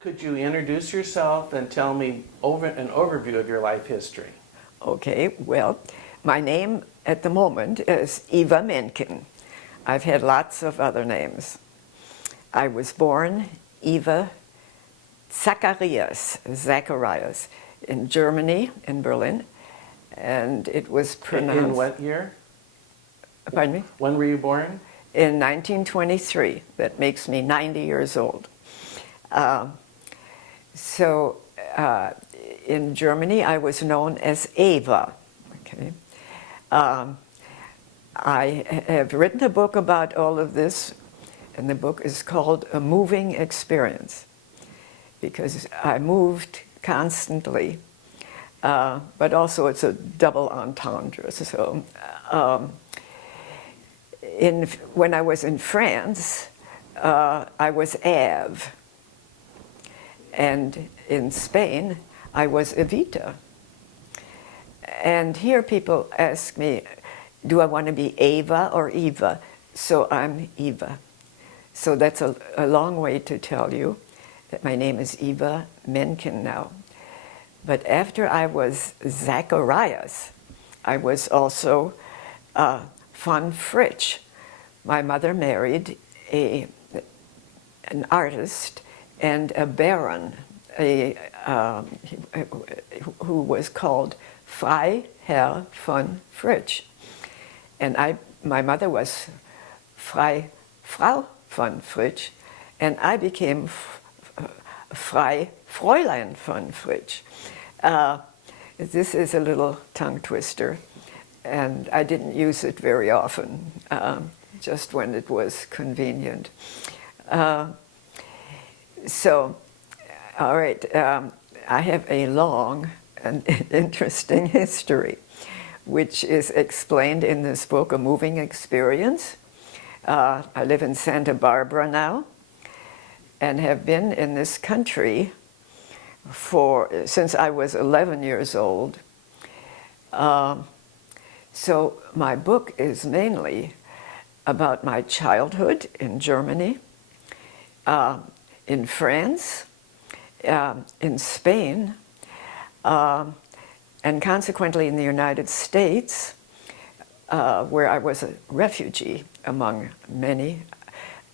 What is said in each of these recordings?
Could you introduce yourself and tell me an overview of your life history? Okay, well, my name at the moment is Eva Menkin. I've had lots of other names. I was born Eva Zacharias in Germany, in Berlin, and it was pronounced... In what year? Pardon me? When were you born? In 1923. That makes me 90 years old. In Germany, I was known as Eva. Okay. I have written a book about all of this, and the book is called A Moving Experience, because I moved constantly, but also it's a double entendre. So, when I was in France, I was Eve, and in Spain, I was Evita. And here people ask me, do I want to be Eva or Eva? So I'm Eva. So that's a long way to tell you that my name is Eva Menkin now. But after I was Zacharias, I was also von Fritsch. My mother married an artist and a baron, who was called Freiherr von Fritsch. And my mother was Frau von Fritsch, and I became Fräulein von Fritsch. This is a little tongue twister, and I didn't use it very often, just when it was convenient. All right, I have a long and interesting history, which is explained in this book, A Moving Experience. I live in Santa Barbara now, and have been in this country since I was 11 years old. So my book is mainly about my childhood in Germany, in France, in Spain, and consequently in the United States, where I was a refugee among many.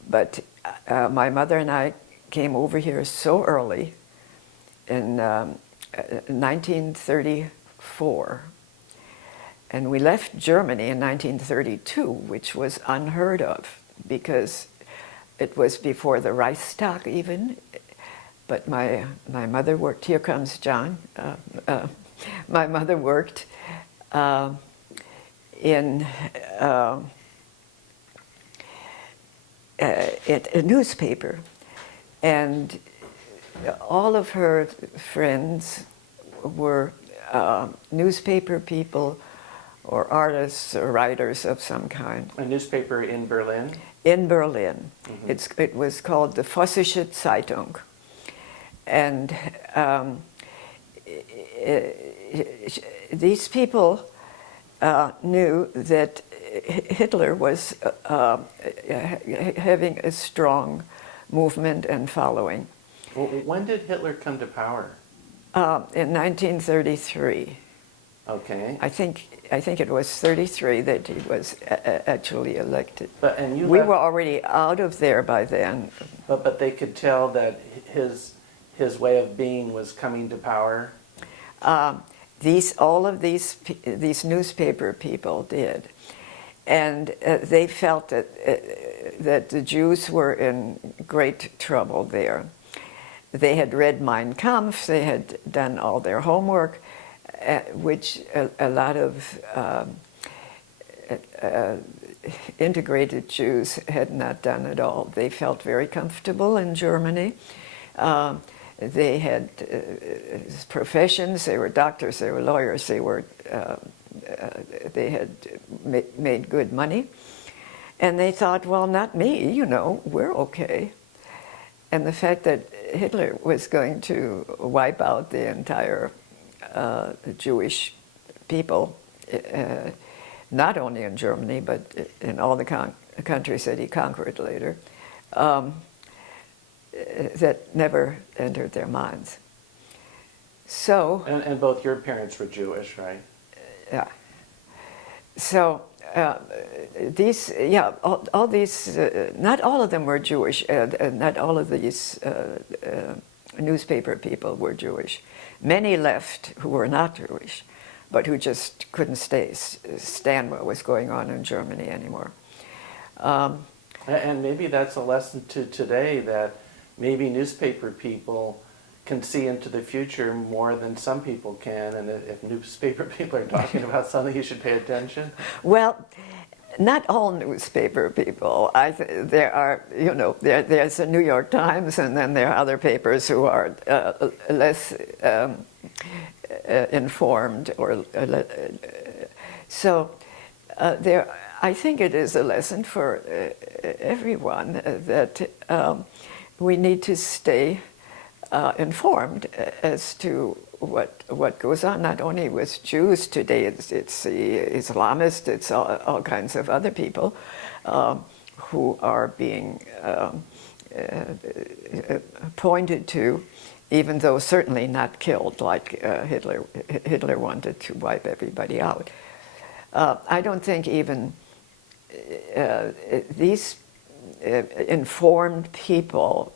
But my mother and I came over here so early in 1934. And we left Germany in 1932, which was unheard of because it was before the Reichstag even. But my mother worked, here comes John, my mother worked in a newspaper, and all of her friends were newspaper people or artists or writers of some kind. A newspaper in Berlin? In Berlin. Mm-hmm. It was called the Vossische Zeitung. And these people knew that Hitler was having a strong movement and following. Well, when did Hitler come to power? In 1933. Okay. I think it was 33 that he was actually elected. We were already out of there by then. But they could tell that his way of being was coming to power. All of these newspaper people did, and they felt that the Jews were in great trouble there. They had read Mein Kampf. They had done all their homework, which a lot of integrated Jews had not done at all. They felt very comfortable in Germany. They had professions. They were doctors. They were lawyers. They had made good money, and they thought, well, not me. We're okay. And the fact that Hitler was going to wipe out the entire Jewish people, not only in Germany, but in all the countries that he conquered later, that never entered their minds. So, And both your parents were Jewish, right? yeah. So these, yeah, all these, not all of them were Jewish. Not all of these newspaper people were Jewish. Many left who were not Jewish, but who just couldn't stand what was going on in Germany anymore. And maybe that's a lesson to today, that maybe newspaper people can see into the future more than some people can, and if newspaper people are talking about something, you should pay attention. Well, not all newspaper people. There are, you know, there's the New York Times, and then there are other papers who are less informed, or so there. I think it is a lesson for everyone that we need to stay informed as to what goes on, not only with Jews today, it's the Islamists, it's all kinds of other people who are being pointed to, even though certainly not killed like Hitler wanted to wipe everybody out. I don't think even these informed people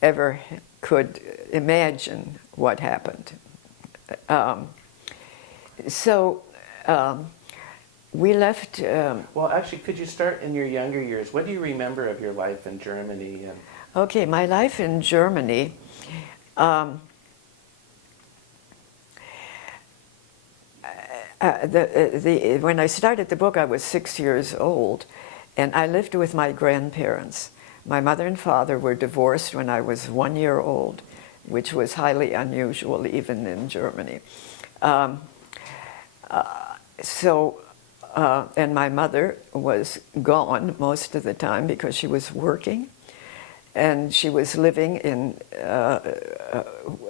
ever could imagine what happened. We left. Well, actually, could you start in your younger years? What do you remember of your life in Germany? Okay, my life in Germany. When I started the book, I was 6 years old, and I lived with my grandparents. My mother and father were divorced when I was 1 year old, which was highly unusual even in Germany. And my mother was gone most of the time because she was working, and she was living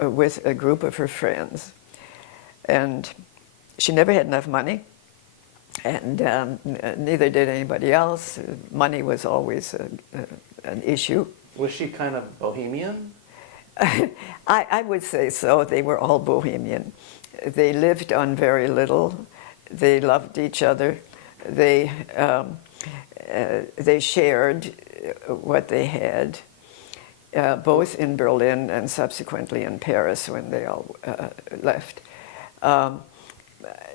with a group of her friends. And she never had enough money, and neither did anybody else. Money was always an issue. Was she kind of Bohemian? I would say so. They were all Bohemian. They lived on very little. They loved each other. They shared what they had, both in Berlin and subsequently in Paris when they all left.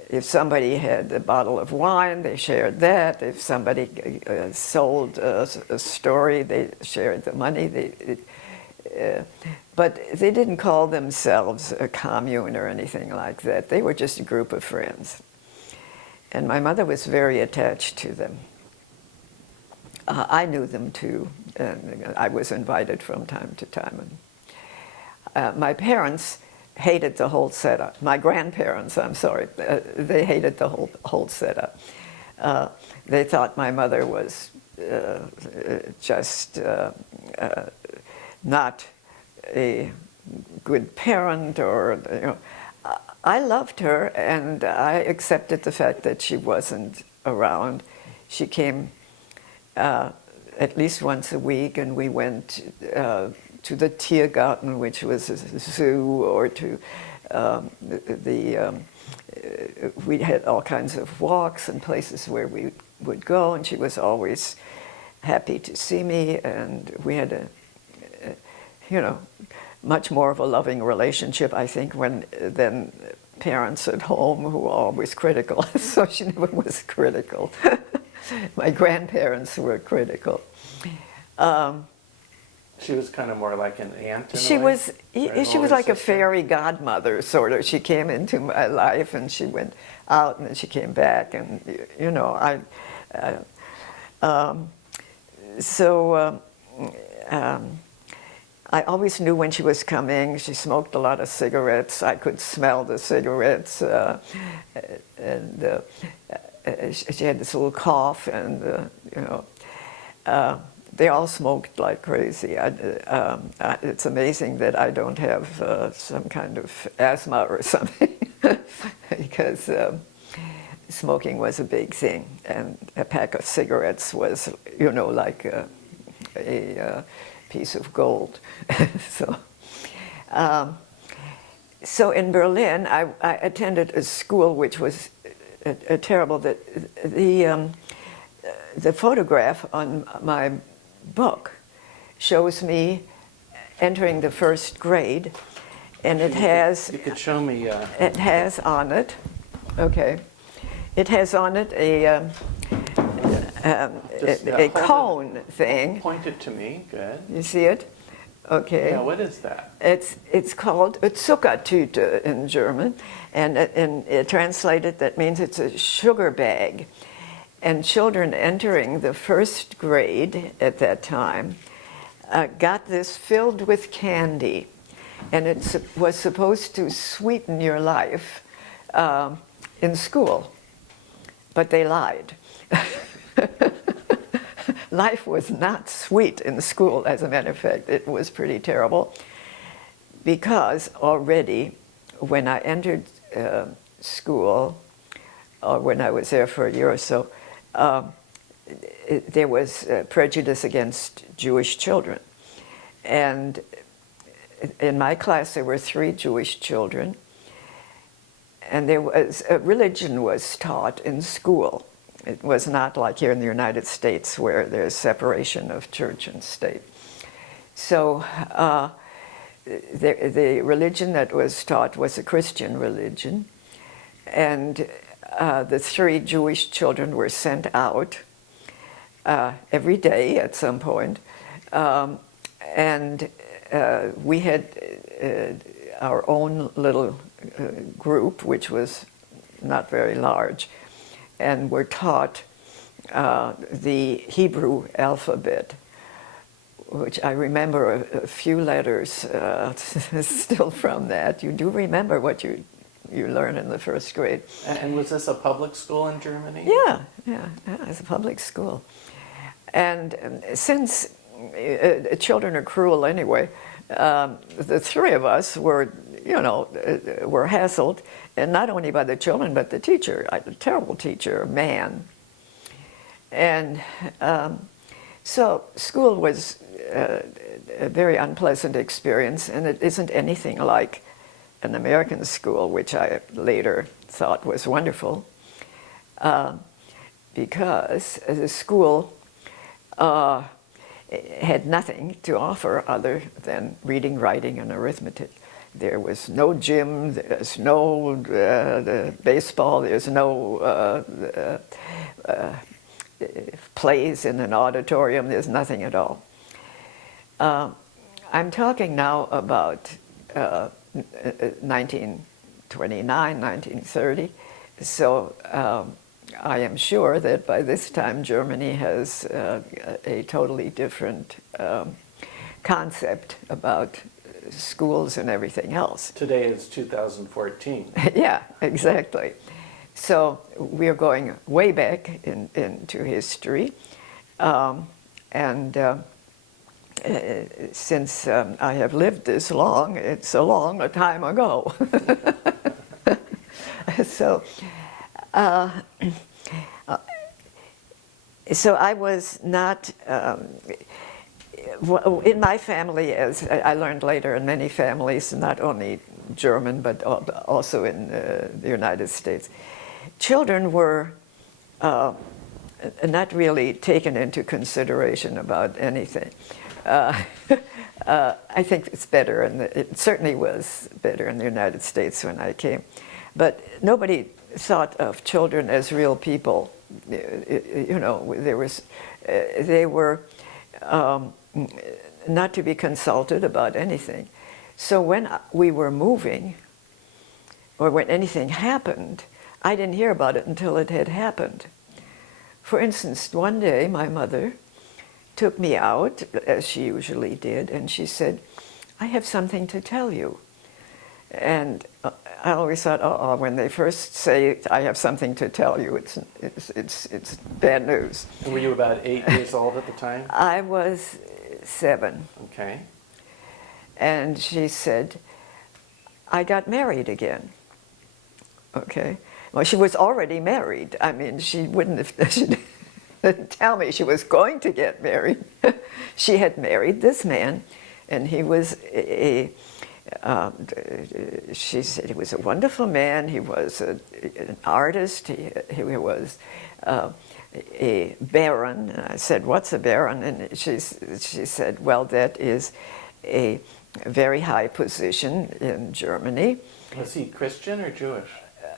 If somebody had a bottle of wine, they shared that. If somebody sold a story, they shared the money. But they didn't call themselves a commune or anything like that. They were just a group of friends. And my mother was very attached to them. I knew them too, and I was invited from time to time. And, my parents hated the whole setup. My grandparents, I'm sorry, they hated the whole setup. They thought my mother was just not a good parent, or you know. I loved her, and I accepted the fact that she wasn't around. She came at least once a week, and we went to the Tiergarten, which was a zoo, or to we had all kinds of walks and places where we would go, and she was always happy to see me, and we had a much more of a loving relationship, I think, than parents at home who were always critical. So she never was critical. My grandparents were critical. She was kind of more like an aunt. She was like a fairy godmother, sort of. She came into my life, and she went out, and then she came back, and I always knew when she was coming. She smoked a lot of cigarettes. I could smell the cigarettes, and she had this little cough, and they all smoked like crazy. It's amazing that I don't have some kind of asthma or something, because smoking was a big thing, and a pack of cigarettes was, like a piece of gold. so, so in Berlin, I attended a school which was a terrible. The photograph on my book shows me entering the first grade, and it has. You could show me. It has on it. Okay. It has on it a cone thing. Point it to me. Good. You see it? Okay. Yeah. What is that? It's called a Zuckertüte in German, and translated that means it's a sugar bag. And children entering the first grade at that time got this filled with candy, and it was supposed to sweeten your life in school, but they lied. Life was not sweet in school, as a matter of fact. It was pretty terrible, because already when I entered school, or when I was there for a year or so, there was prejudice against Jewish children. And in my class there were 3 Jewish children, and there was religion was taught in school. It was not like here in the United States where there's separation of church and state. So the religion that was taught was a Christian religion, and the 3 Jewish children were sent out every day at some point, and we had our own little group, which was not very large, and were taught the Hebrew alphabet, which I remember a few letters still from that. You do remember what you learn in the first grade. And was this a public school in Germany? Yeah, it's a public school. And since children are cruel anyway, the 3 of us were hassled, and not only by the children, but the teacher, a terrible teacher, a man. And so school was a very unpleasant experience, and it isn't anything like an American school, which I later thought was wonderful, because the school had nothing to offer other than reading, writing, and arithmetic. There was no gym, there's no baseball, there's no plays in an auditorium, there's nothing at all. I'm talking now about 1929, 1930, so I am sure that by this time Germany has a totally different concept about schools and everything else. Today is 2014. Yeah, exactly. So we're going way back into history, and since I have lived this long, it's a long time ago. So I was not, in my family, as I learned later, in many families, not only German, but also in the United States, children were not really taken into consideration about anything. I think it's better, and it certainly was better in the United States when I came. But nobody thought of children as real people. They were not to be consulted about anything. So when we were moving, or when anything happened, I didn't hear about it until it had happened. For instance, one day my mother took me out, as she usually did, and she said, "I have something to tell you." And I always thought, when they first say, "I have something to tell you," it's bad news. And were you about 8 years old at the time? I was 7. Okay. And she said, "I got married again." Okay. Well, she was already married. I mean, she wouldn't have. tell me she was going to get married. She had married this man, and he was she said he was a wonderful man. He was an artist. He was a baron. And I said, "What's a baron?" And she said, "Well, that is a very high position in Germany." Was he Christian or Jewish?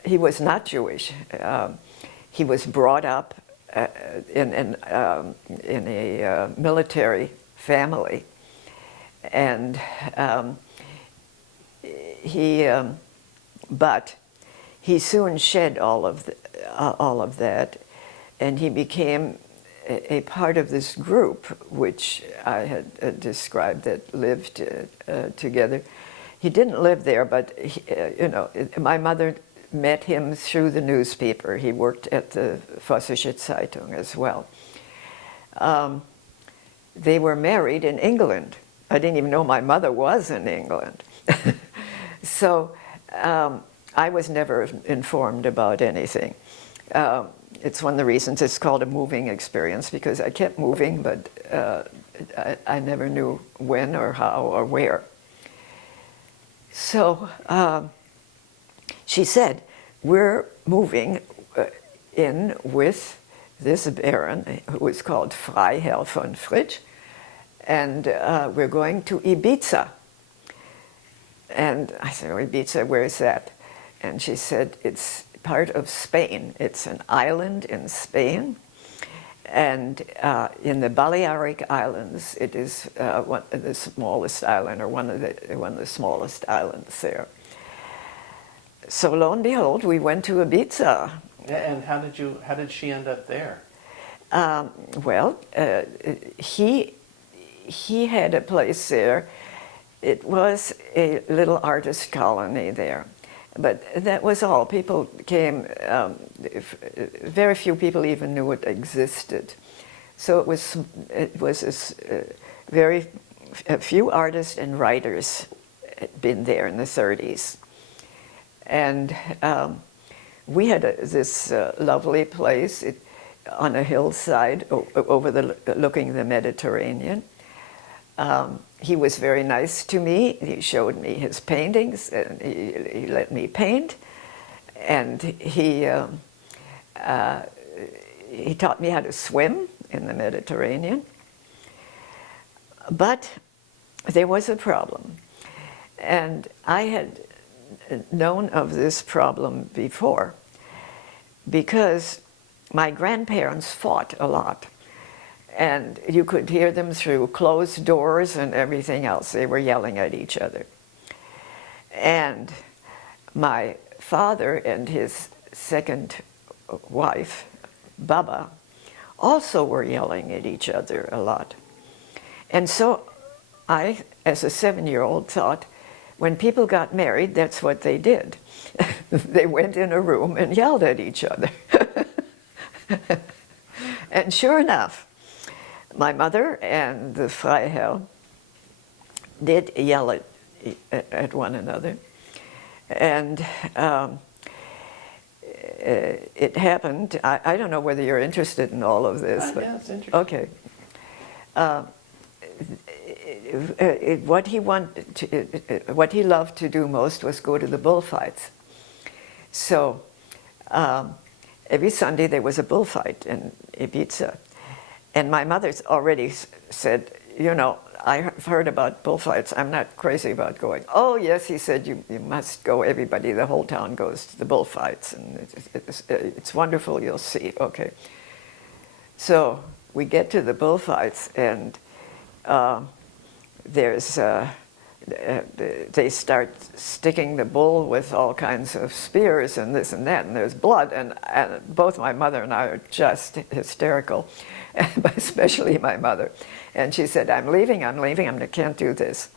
He was not Jewish. He was brought up in a military family, and but he soon shed all of that, and he became a part of this group which I had described that lived together. He didn't live there, but my mother met him through the newspaper. He worked at the Vossische Zeitung as well. They were married in England. I didn't even know my mother was in England. So I was never informed about anything. It's one of the reasons it's called a moving experience, because I kept moving, but I never knew when or how or where. So she said, "We're moving in with this baron who was called Freiherr von Fritsch, and we're going to Ibiza." And I said, "Oh, Ibiza, where is that?" And she said, "It's part of Spain. It's an island in Spain. And in the Balearic Islands, it is the smallest island, or one of the smallest islands there." So lo and behold, we went to Ibiza. And how did she end up there? Well, he had a place there. It was a little artist colony there, but that was all. People came. Very few people even knew it existed. So it was very few artists and writers had been there in the 30s. And we had this lovely place on a hillside looking the Mediterranean. He was very nice to me. He showed me his paintings, and he let me paint. And he taught me how to swim in the Mediterranean. But there was a problem. And I had known of this problem before because my grandparents fought a lot. And you could hear them through closed doors and everything else. They were yelling at each other. And my father and his second wife, Baba, also were yelling at each other a lot. And so I, as a 7-year-old, thought, when people got married, that's what they did. They went in a room and yelled at each other. And sure enough, my mother and the Freiherr did yell at one another. And it happened, I don't know whether you're interested in all of this. But, yeah, it's interesting. Okay. What he loved to do most was go to the bullfights. So every Sunday there was a bullfight in Ibiza. And my mother's already said, I've heard about bullfights. I'm not crazy about going. "Oh, yes," he said, you must go. Everybody, the whole town goes to the bullfights. And it's wonderful, you'll see. Okay. So we get to the bullfights, and they start sticking the bull with all kinds of spears and this and that, and there's blood. And both my mother and I are just hysterical, especially my mother. And she said, I'm leaving, I can't do this.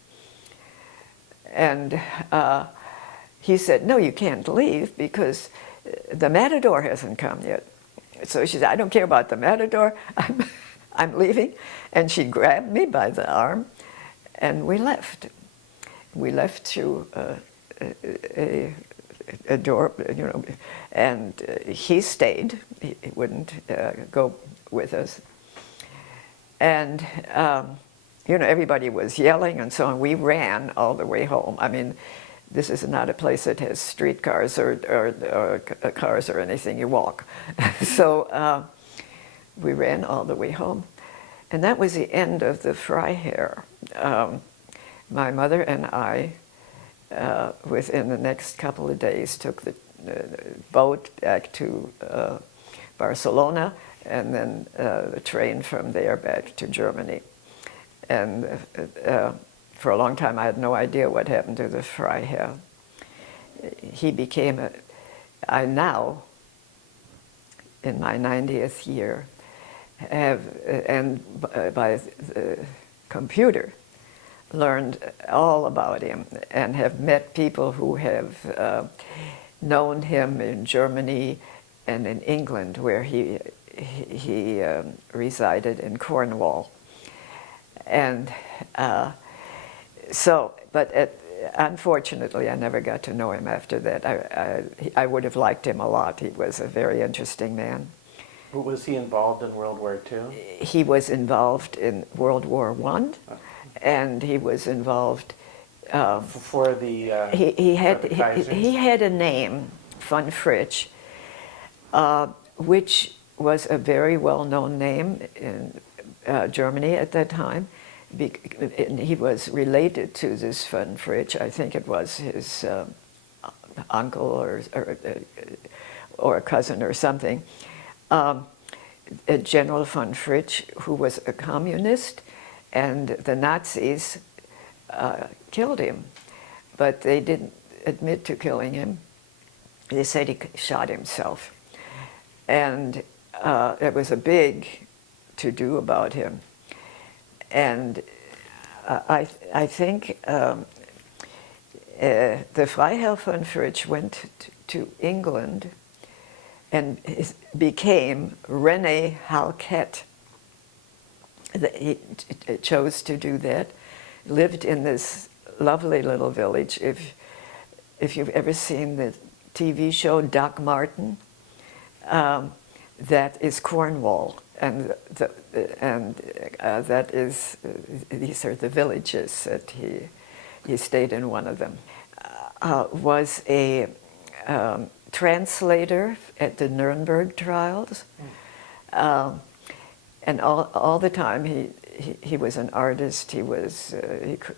And he said, "No, you can't leave because the matador hasn't come yet." So she said, "I don't care about the matador, I'm leaving." And she grabbed me by the arm, and we left. We left through a door, and he stayed. He wouldn't go with us. And, you know, everybody was yelling and so on. We ran all the way home. I mean, this is not a place that has streetcars or cars or anything. You walk. So we ran all the way home. And that was the end of the Freiherr. My mother and I, within the next couple of days, took the boat back to Barcelona, and then the train from there back to Germany. And for a long time I had no idea what happened to the Freiherr. He became I now, in my 90th year, have, and by the computer, learned all about him and have met people who have known him in Germany and in England, where he resided in Cornwall. And unfortunately, I never got to know him after that. I would have liked him a lot. He was a very interesting man. Was he involved in World War II? He was involved in World War I, and he was involved. For the he Kaiser? He had a name, von Fritsch, which was a very well-known name in Germany at that time. And he was related to this von Fritsch. I think it was his uncle or a cousin or something. General von Fritsch, who was a communist, and the Nazis killed him, but they didn't admit to killing him. They said he shot himself, and there was a big to-do about him. And I think the Freiherr von Fritsch went to England and became René Halkett. He chose to do that. Lived in this lovely little village. If you've ever seen the TV show Doc Martin, that is Cornwall, and that is these are the villages that he stayed in. One of them was a translator at the Nuremberg trials, and all the time he was an artist. He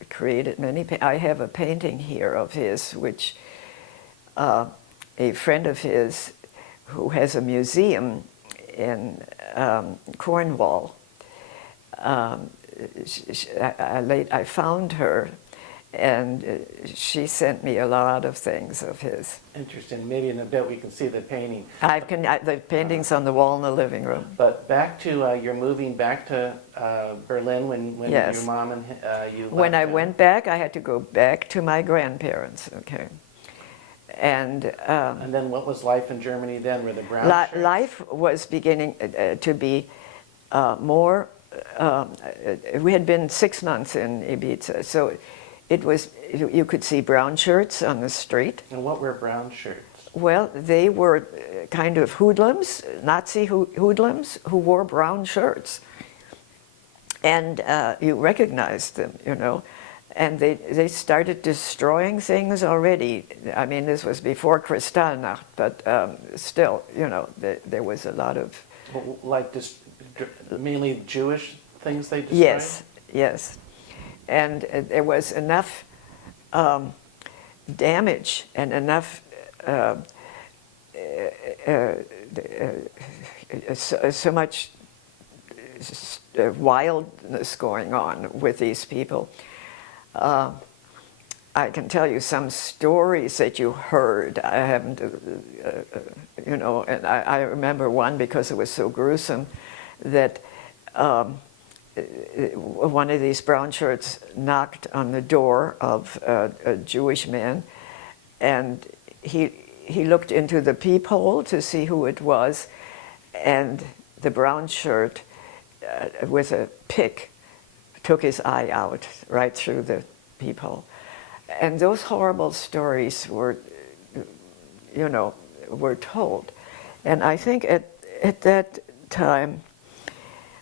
created many. I have a painting here of his, which a friend of his who has a museum in Cornwall. I found her, and she sent me a lot of things of his. Interesting. Maybe in a bit we can see the painting. The painting's on the wall in the living room. But back to you're moving back to Berlin when Yes. your mom and you left. When I went back, I had to go back to my grandparents. Okay, and then what was life in Germany then? Were the brown shirts? life was beginning to be more. We had been 6 months in Ibiza, so it was. You could see brown shirts on the street. And what were brown shirts? Well, they were kind of hoodlums, Nazi hoodlums, who wore brown shirts. And you recognized them, you know. And they started destroying things already. I mean, this was before Kristallnacht, but still, you know, there was a lot of... Like mainly Jewish things they destroyed? Yes, yes. And there was enough damage and enough so much wildness going on with these people. I can tell you some stories that you heard. I haven't, you know, and I remember one because it was so gruesome that one of these brown shirts knocked on the door of a Jewish man, and he looked into the peephole to see who it was, and the brown shirt with a pick took his eye out right through the peephole. And those horrible stories were, you know, were told. And I think at that time,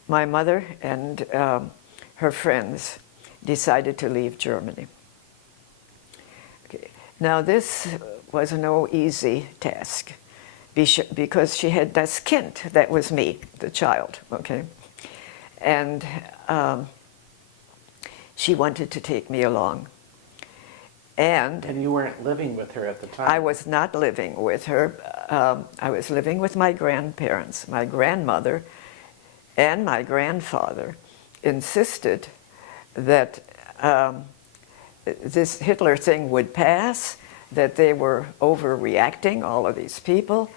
my mother and her friends decided to leave Germany. Okay. Now this was no easy task because she had das Kind, that was me, the child, okay? And she wanted to take me along. And you weren't living with her at the time. I was not living with her. I was living with my grandparents. My grandmother and my grandfather insisted that this Hitler thing would pass, that they were overreacting, all of these people.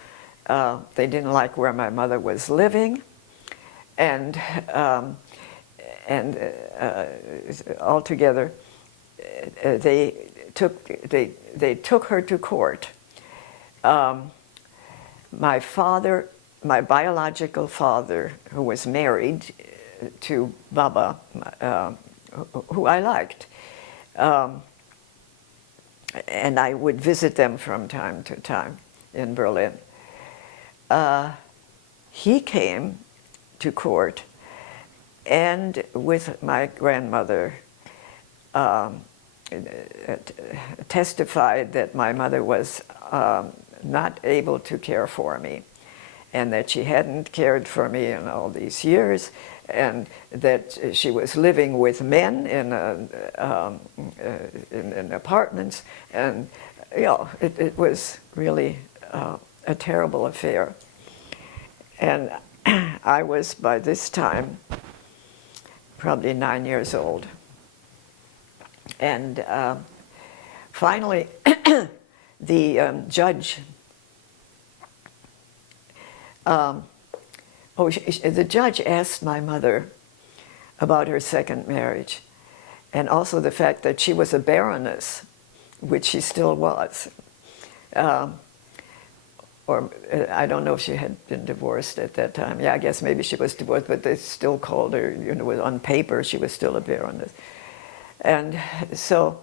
They didn't like where my mother was living. And altogether, they took her to court. My father, my biological father, who was married to Baba, who I liked, and I would visit them from time to time in Berlin. He came to court and with my grandmother testified that my mother was not able to care for me, and that she hadn't cared for me in all these years, and that she was living with men in apartments, and you know, it was really a terrible affair. And I was, by this time, probably 9 years old. And finally, the judge, the judge asked my mother about her second marriage, and also the fact that she was a baroness, which she still was. Or I don't know if she had been divorced at that time. Yeah, I guess maybe she was divorced, but they still called her, you know, on paper she was still a baroness. And so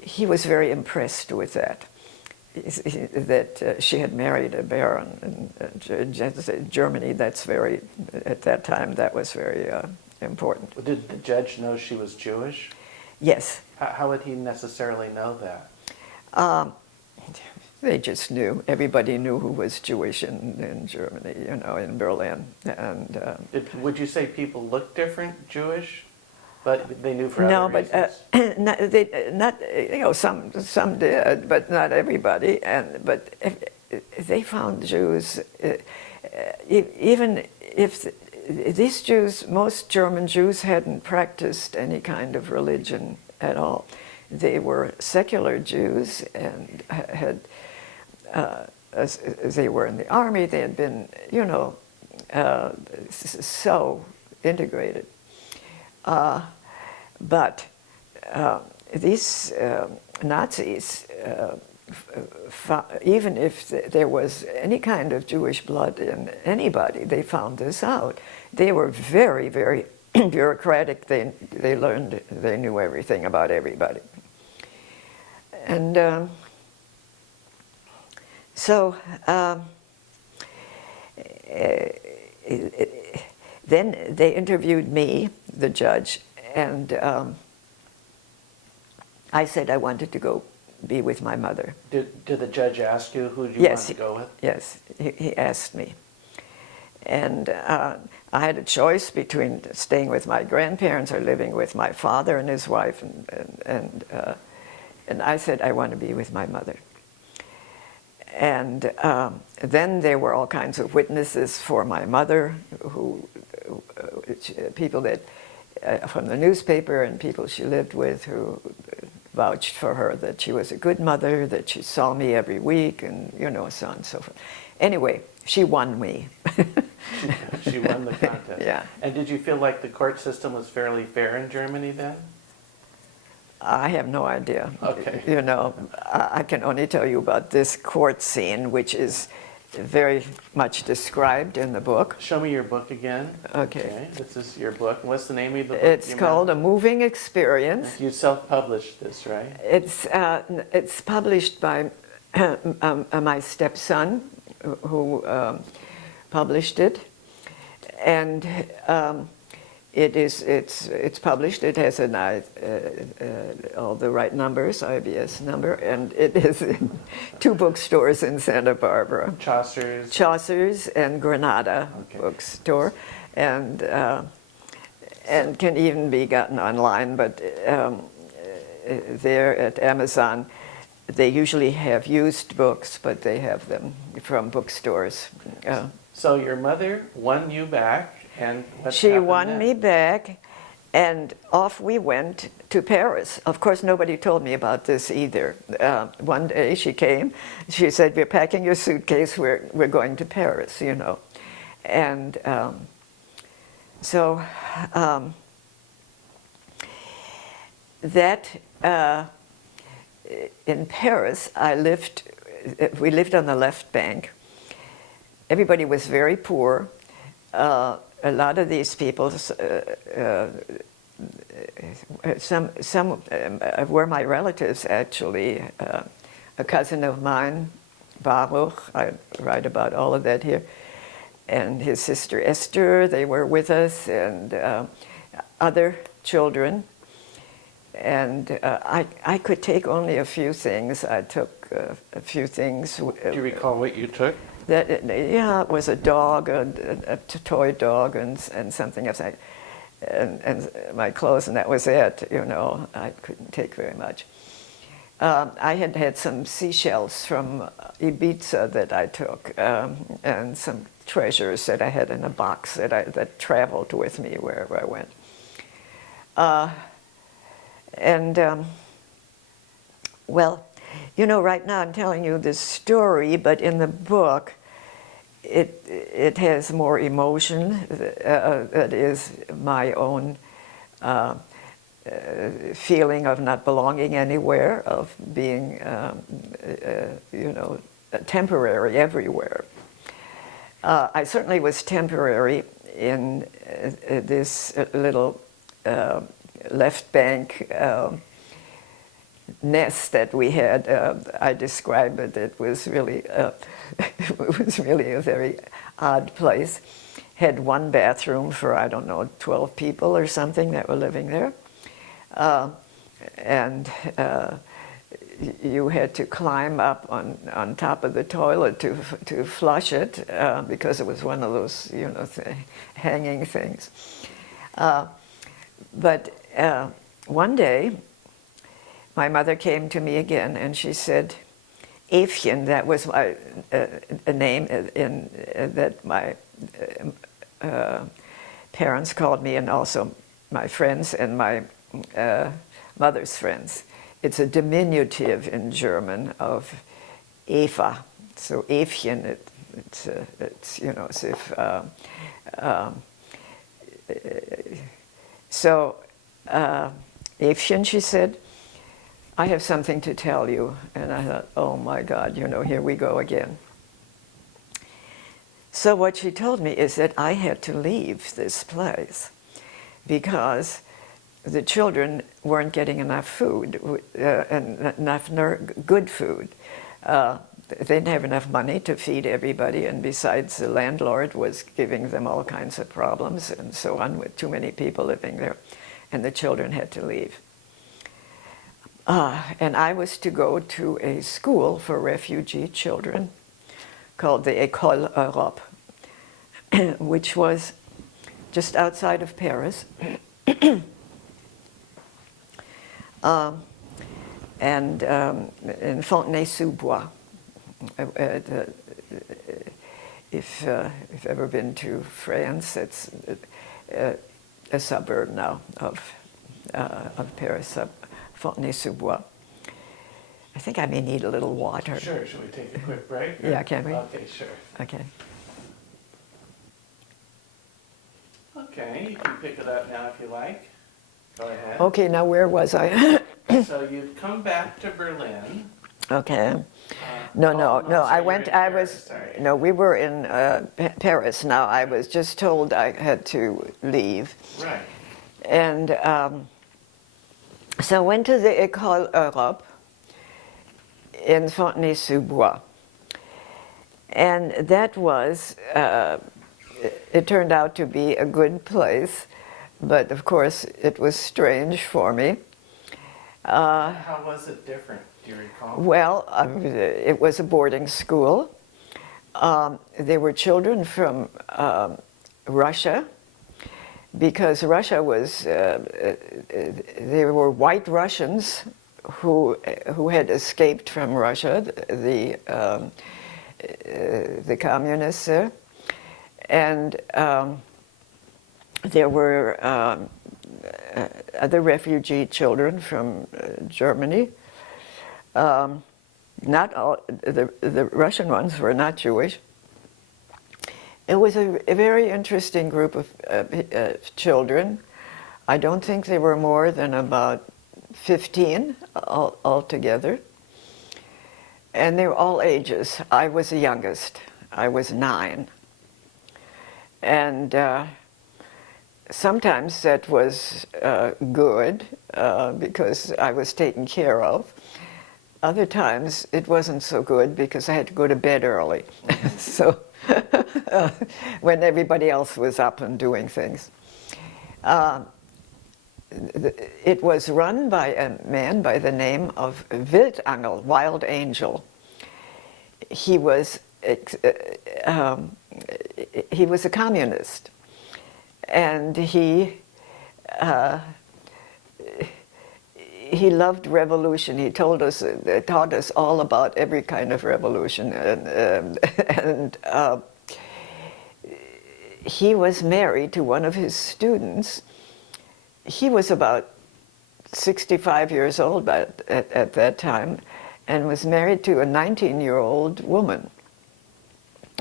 he was very impressed with that, that she had married a baron. In Germany, that's very, at that time, that was very important. Did the judge know she was Jewish? Yes. How would he necessarily know that? They just knew. Everybody knew who was Jewish in Germany, you know, in Berlin. And would you say people looked different Jewish, but they knew for no, other but not you know, some did, but not everybody. But they found Jews, even if these Jews, most German Jews hadn't practiced any kind of religion at all. They were secular Jews and had, as they were in the army, they had been, you know, so integrated. But these Nazis, even if there was any kind of Jewish blood in anybody, they found this out. They were very, very bureaucratic. They learned, they knew everything about everybody. And so then they interviewed me, the judge, and I said I wanted to go be with my mother. Did the judge ask you who you wanted to go with? Yes, he asked me. And I had a choice between staying with my grandparents or living with my father and his wife, and I said I want to be with my mother. And then there were all kinds of witnesses for my mother, people that from the newspaper and people she lived with who vouched for her that she was a good mother, that she saw me every week, and you know, so on and so forth. Anyway, she won me. She won the contest. Yeah. And did you feel like the court system was fairly fair in Germany then? I have no idea. Okay. You know, I can only tell you about this court scene, which is very much described in the book. Show me your book again. Okay. This is your book. What's the name of the book? It's called A Moving Experience. You self-published this, right? It's published by my stepson, who published it. And it's published. It has all the right numbers, IBS number, and it is in 2 bookstores in Santa Barbara. Chaucer's and Granada bookstore, and can even be gotten online. But there at Amazon, they usually have used books, but they have them from bookstores. So your mother won you back, and what She happened won then? me back, and off we went to Paris. Of course, nobody told me about this either. One day she came, she said, "We're packing your suitcase, we're going to Paris," you know. And so in Paris, we lived on the left bank. Everybody was very poor. A lot of these people, some were my relatives actually. A cousin of mine, Baruch, I write about all of that here, and his sister Esther, they were with us, and other children. And I could take only a few things. I took a few things. Do you recall what you took? It was a dog, a toy dog, and something else, and my clothes, and that was it. You know, I couldn't take very much. I had some seashells from Ibiza that I took, and some treasures that I had in a box that traveled with me wherever I went. Well, you know, right now I'm telling you this story, but in the book, it has more emotion. That is my own feeling of not belonging anywhere, of being, you know, temporary everywhere. I certainly was temporary in this little left bank nest that we had. I describe it. It was really a very odd place. Had 1 bathroom for, I don't know, 12 people or something that were living there, and you had to climb up on top of the toilet to flush it because it was one of those, you know, hanging things. But one day, my mother came to me again, and she said, "Evchen," that was my a name that my parents called me, and also my friends and my mother's friends. It's a diminutive in German of Eva. So Evchen, it's you know, as if. So Evchen, she said, "I have something to tell you." And I thought, oh my God, you know, here we go again. So what she told me is that I had to leave this place because the children weren't getting enough food, and enough good food. They didn't have enough money to feed everybody, and besides, the landlord was giving them all kinds of problems and so on, with too many people living there, and the children had to leave. And I was to go to a school for refugee children called the École Europe, which was just outside of Paris. And in Fontenay-sous-Bois. If you've ever been to France, it's a suburb now of Paris, Fontenay-sous-Bois. I think I may need a little water. Sure. Should we take a quick break? Yeah, can we? Okay, sure. Okay. Okay, you can pick it up now if you like. Go ahead. Okay, now where was I? So you've come back to Berlin. Okay. No, I went, no, we were in Paris. Now, I was just told I had to leave. Right. And so I went to the École Europe in Fontenay-sous-Bois. And that was it turned out to be a good place, but of course it was strange for me. How was it different? Do you recall? Well, it was a boarding school. There were children from Russia, because Russia was, there were white Russians who had escaped from Russia, the communists there, and there were other refugee children from Germany. Not all, the Russian ones were not Jewish. It was a very interesting group of children. I don't think they were more than about 15 altogether. And they were all ages. I was the youngest. I was 9. And sometimes that was good because I was taken care of. Other times it wasn't so good because I had to go to bed early. So when everybody else was up and doing things. It was run by a man by the name of Wildangel, Wild Angel. He was a communist, and he loved revolution. He taught us all about every kind of revolution, and he was married to one of his students. He was about 65 years old at that time, and was married to a 19-year-old woman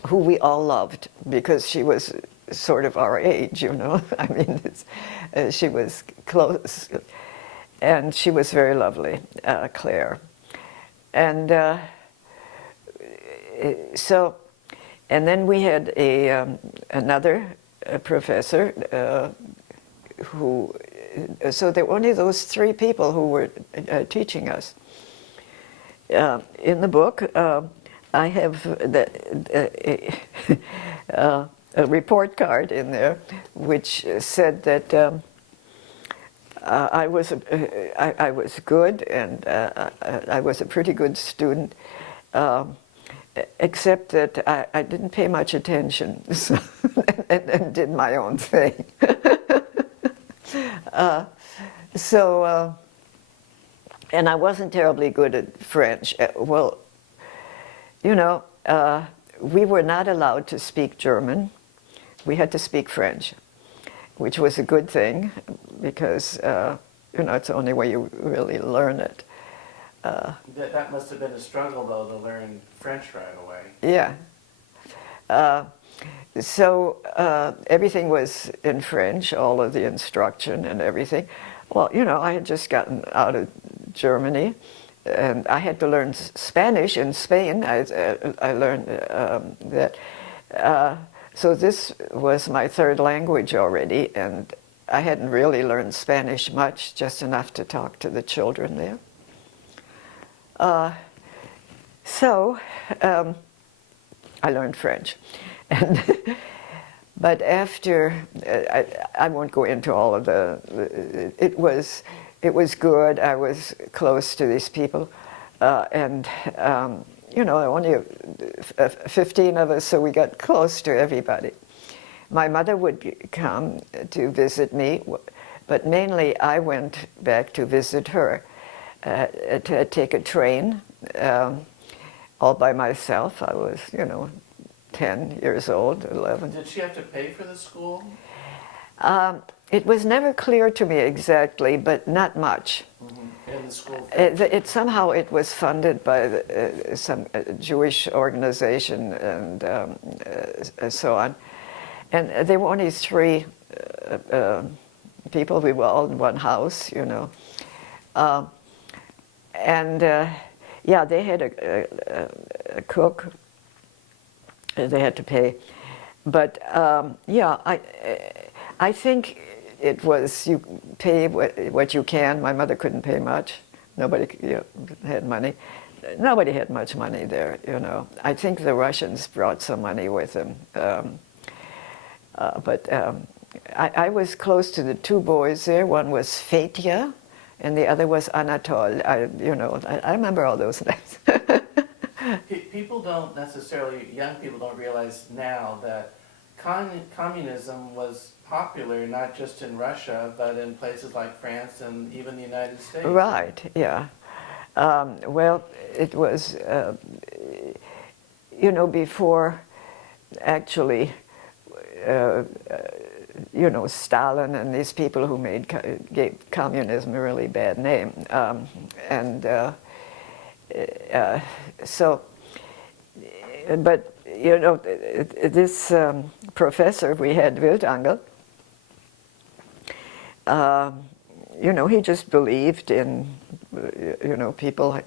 who we all loved because she was sort of our age, you know. I mean, she was close, and she was very lovely, Claire. And so, and then we had another professor who. So there were only those 3 people who were teaching us. In the book, I have a report card in there which said that I was good, and I was a pretty good student, except that I didn't pay much attention, so, and did my own thing. And I wasn't terribly good at French. Well, you know, we were not allowed to speak German. We had to speak French, which was a good thing because, you know, it's the only way you really learn it. That must have been a struggle, though, to learn French right away. Yeah. So everything was in French, all of the instruction and everything. Well, you know, I had just gotten out of Germany, and I had to learn Spanish in Spain. I learned that. So this was my 3rd language already, and I hadn't really learned Spanish much, just enough to talk to the children there. So I learned French. And but after, I won't go into all of it was good. I was close to these people, and you know, only 15 of us, so we got close to everybody. My mother would come to visit me, but mainly I went back to visit her, to take a train, all by myself. I was, you know, 10 years old, 11. Did she have to pay for the school? It was never clear to me exactly, but not much. Mm-hmm. And the school? Somehow it was funded by some Jewish organization and so on. And there were only 3 people. We were all in one house, you know. Yeah, they had a cook. They had to pay, but yeah, I think it was you pay what you can. My mother couldn't pay much. Nobody had money. Nobody had much money there, you know. I think the Russians brought some money with them. I was close to the two boys there. One was Fetja, and the other was Anatol. I remember all those names. People don't necessarily, young people don't realize now that communism was popular not just in Russia, but in places like France and even the United States. Right, yeah. Well, it was, before actually, Stalin and these people who gave communism a really bad name. But this professor we had, Wildangel, he just believed in, people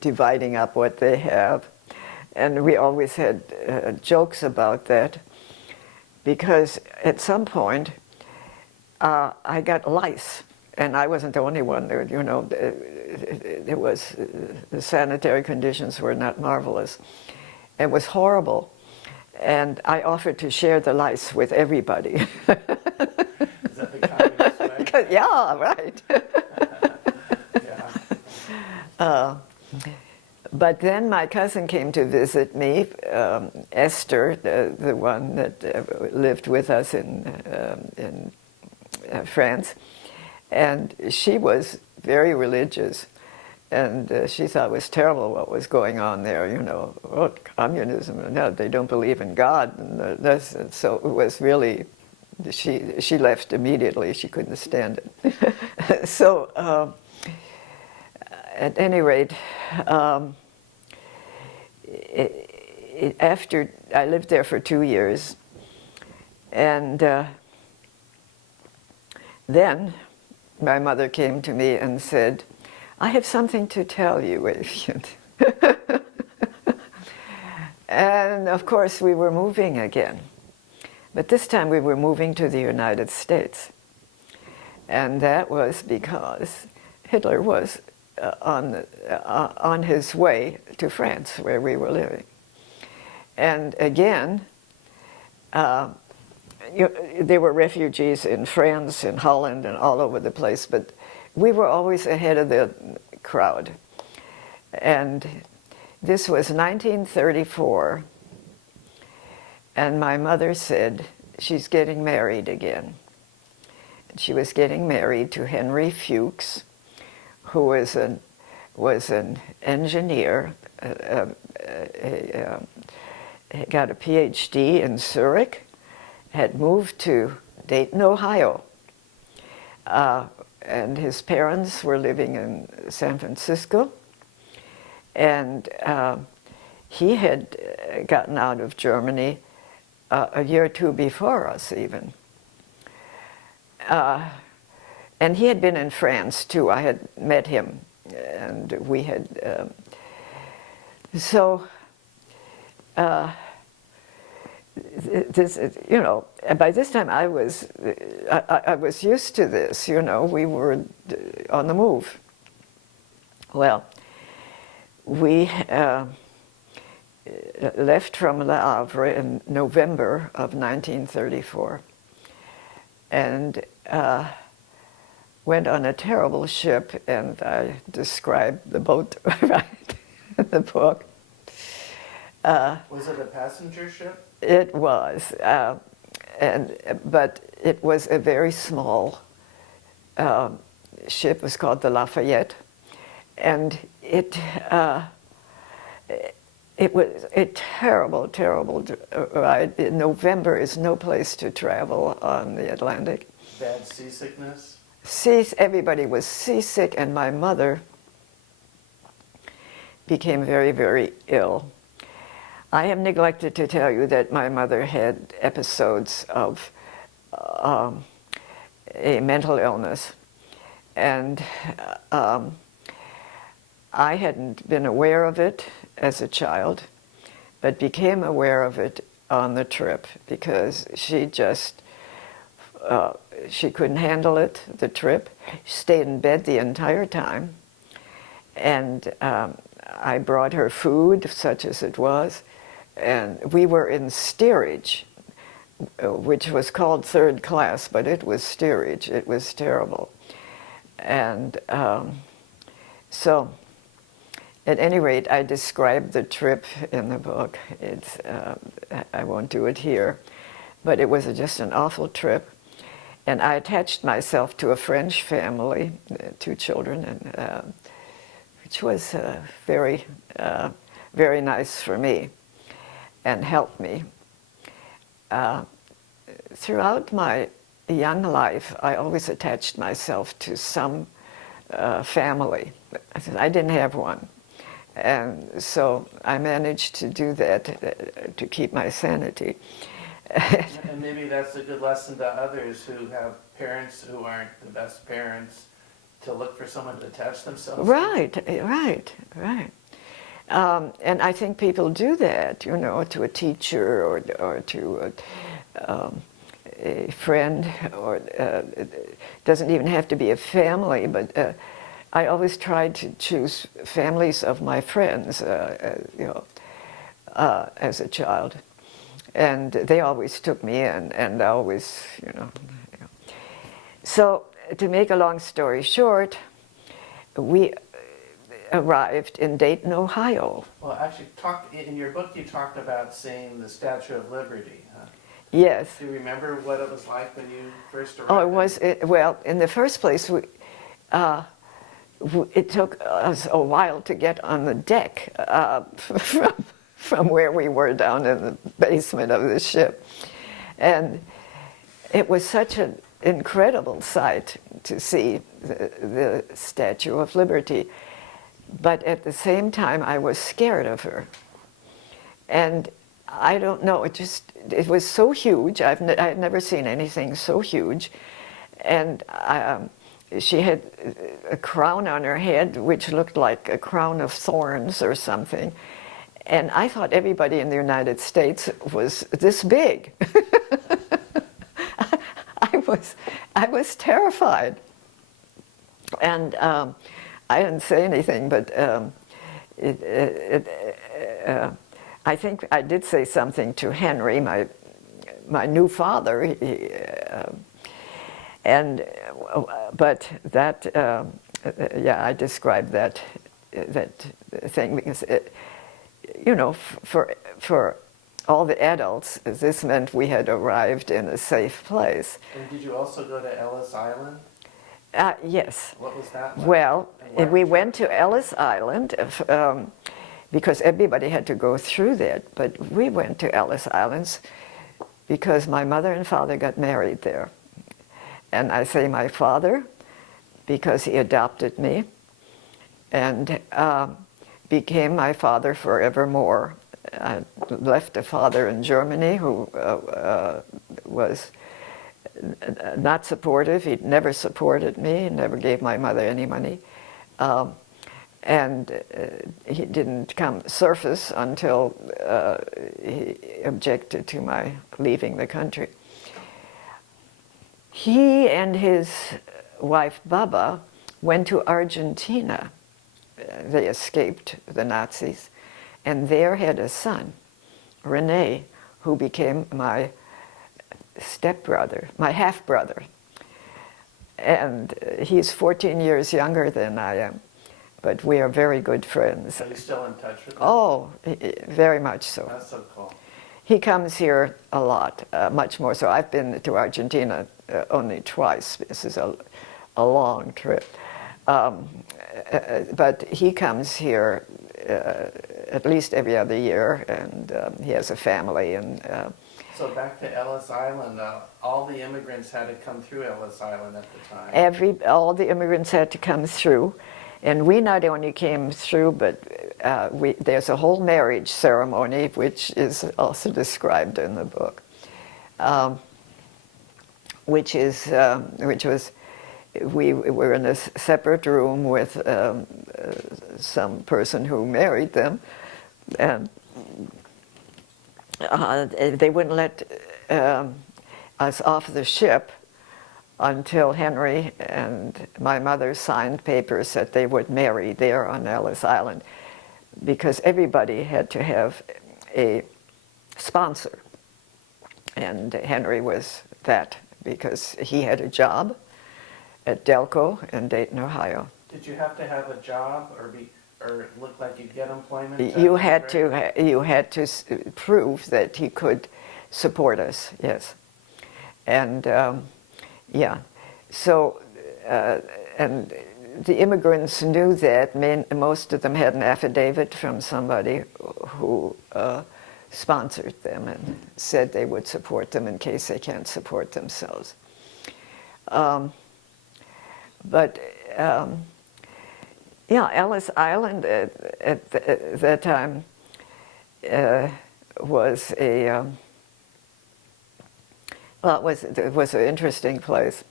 dividing up what they have. And we always had jokes about that, because at some point I got lice, and I wasn't the only one. There was, the sanitary conditions were not marvelous. It was horrible. And I offered to share the lice with everybody. Is that the communist way? Yeah, right. Yeah. But then my cousin came to visit me, Esther, the one that lived with us in France, and she was very religious, and she thought it was terrible what was going on there. Communism, no, they don't believe in God, and so it was really. She left immediately. She couldn't stand it. So. At any rate, after I lived there for 2 years, and then my mother came to me and said, "I have something to tell you, Evian." And of course we were moving again, but this time we were moving to the United States, and that was because Hitler was on his way to France, where we were living. And again, there were refugees in France, in Holland, and all over the place, but we were always ahead of the crowd. And this was 1934, and my mother said she's getting married again. She was getting married to Henry Fuchs, who was an engineer, he got a PhD in Zurich, had moved to Dayton, Ohio, and his parents were living in San Francisco, and he had gotten out of Germany a year or two before us even. And he had been in France too. I had met him, and we had by this time I was used to this. We were on the move. Well, we left from Le Havre in November of 1934, and went on a terrible ship, and I described the boat right in the book. Was it a passenger ship? It was, but it was a very small ship. It was called the Lafayette, and it was a terrible, terrible ride. November is no place to travel on the Atlantic. Bad seasickness? Everybody was seasick, and my mother became very, very ill. I have neglected to tell you that my mother had episodes of a mental illness, and I hadn't been aware of it as a child, but became aware of it on the trip, because she just she couldn't handle it, the trip. She stayed in bed the entire time, and I brought her food, such as it was, and we were in steerage, which was called third class, but it was steerage. It was terrible. And so, at any rate, I described the trip in the book. It's, I won't do it here, but it was just an awful trip. And I attached myself to a French family, 2 children, and which was very, very nice for me and helped me. Throughout my young life, I always attached myself to some family. I didn't have one. And so I managed to do that to keep my sanity. And maybe that's a good lesson to others who have parents who aren't the best parents, to look for someone to attach themselves to. Right. And I think people do that, you know, to a teacher or to a friend, or it doesn't even have to be a family, but I always tried to choose families of my friends, you know, as a child. And they always took me in, and I always, you know. So, to make a long story short, we arrived in Dayton, Ohio. Well, actually, in your book you talked about seeing the Statue of Liberty. Huh? Yes. Do you remember what it was like when you first arrived? Oh, it was, well, in the first place, it took us a while to get on the deck from where we were down in the basement of the ship. And it was such an incredible sight to see the Statue of Liberty. But at the same time, I was scared of her. And I don't know, it was so huge. I had never seen anything so huge. And she had a crown on her head, which looked like a crown of thorns or something. And I thought everybody in the United States was this big. I was terrified. And I didn't say anything, but I think I did say something to Henry, my new father, but that, yeah, I described that thing because you know, for all the adults, this meant we had arrived in a safe place. And did you also go to Ellis Island? Yes. What was that like? Well, we went to Ellis Island because everybody had to go through that, but we went to Ellis Islands because my mother and father got married there. And I say my father because he adopted me and became my father forevermore. I left a father in Germany who was not supportive. He'd never supported me. He never gave my mother any money. And he didn't come surface until he objected to my leaving the country. He and his wife, Baba, went to Argentina. They escaped the Nazis, and there had a son, Rene, who became my stepbrother, my half-brother. And he's 14 years younger than I am, but we are very good friends. Are you still in touch with him? Oh, very much so. That's so cool. He comes here a lot, much more so. I've been to Argentina only twice. This is a long trip. But he comes here at least every other year, and he has a family. And so back to Ellis Island, all the immigrants had to come through Ellis Island at the time. All the immigrants had to come through, and we not only came through, but there's a whole marriage ceremony, which is also described in the book, which was. We were in a separate room with some person who married them, and they wouldn't let us off the ship until Henry and my mother signed papers that they would marry there on Ellis Island, because everybody had to have a sponsor. And Henry was that because he had a job at Delco in Dayton, Ohio. Did you have to have a job or look like you'd get employment? You had to prove that he could support us, yes. And yeah, so and the immigrants knew that. Most of them had an affidavit from somebody who sponsored them and said they would support them in case they can't support themselves. Yeah, Ellis Island at that time was a well, it was an interesting place,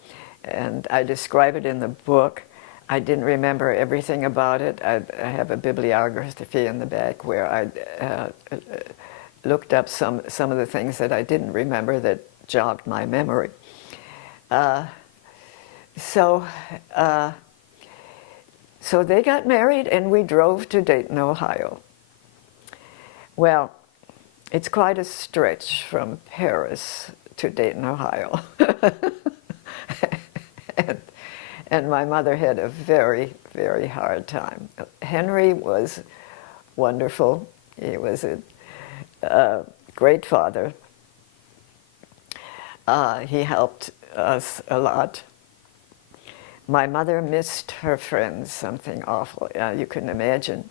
and I describe it in the book. I didn't remember everything about it. I have a bibliography in the back where I looked up some of the things that I didn't remember that jogged my memory. So they got married and we drove to Dayton, Ohio. Well, it's quite a stretch from Paris to Dayton, Ohio. and my mother had a very, very hard time. Henry was wonderful. He was a great father. He helped us a lot. My mother missed her friends, something awful. You can imagine.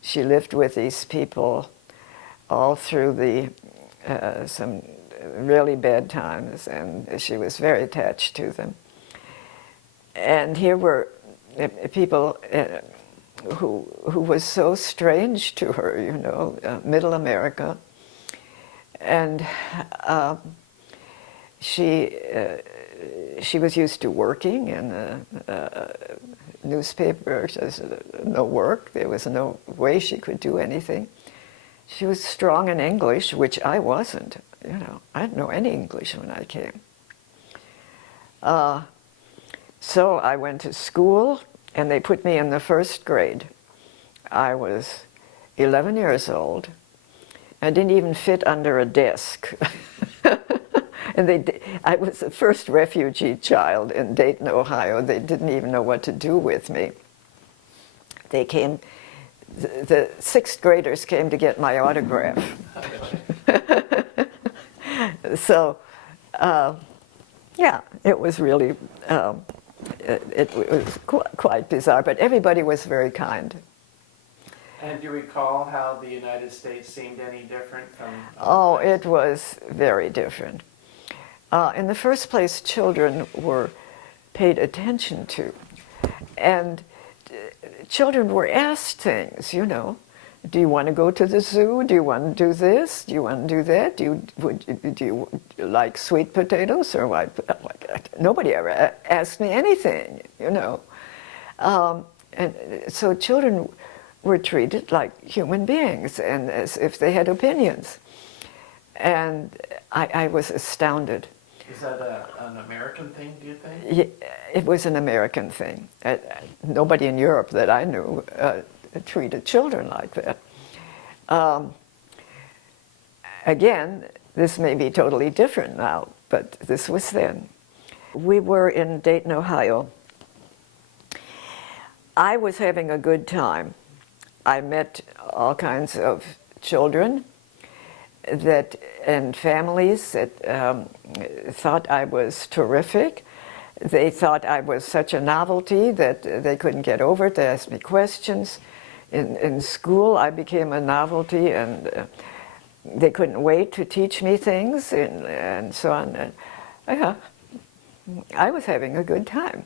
She lived with these people all through the some really bad times, and she was very attached to them. And here were people who was so strange to her, you know, Middle America, and she was used to working in a newspaper. There's no work. There was no way she could do anything. She was strong in English, which I wasn't. You know, I didn't know any English when I came. So I went to school, and they put me in the first grade. I was 11 years old. I didn't even fit under a desk. And I was the first refugee child in Dayton, Ohio. They didn't even know what to do with me. They came, the sixth graders came to get my autograph. So, yeah, it was really, it was quite bizarre, but everybody was very kind. And do you recall how the United States seemed any different from? Oh, it was very different. In the first place, children were paid attention to, and children were asked things, you know. Do you want to go to the zoo? Do you want to do this? Do you want to do that? Do you like sweet potatoes or what? Nobody ever asked me anything, you know. And so children were treated like human beings and as if they had opinions. And I was astounded. Is that an American thing, do you think? Yeah, it was an American thing. Nobody in Europe that I knew treated children like that. Again, this may be totally different now, but this was then. We were in Dayton, Ohio. I was having a good time. I met all kinds of children and families that thought I was terrific. They thought I was such a novelty that they couldn't get over it. They asked me questions. In school, I became a novelty, and they couldn't wait to teach me things and so on. And, yeah, I was having a good time.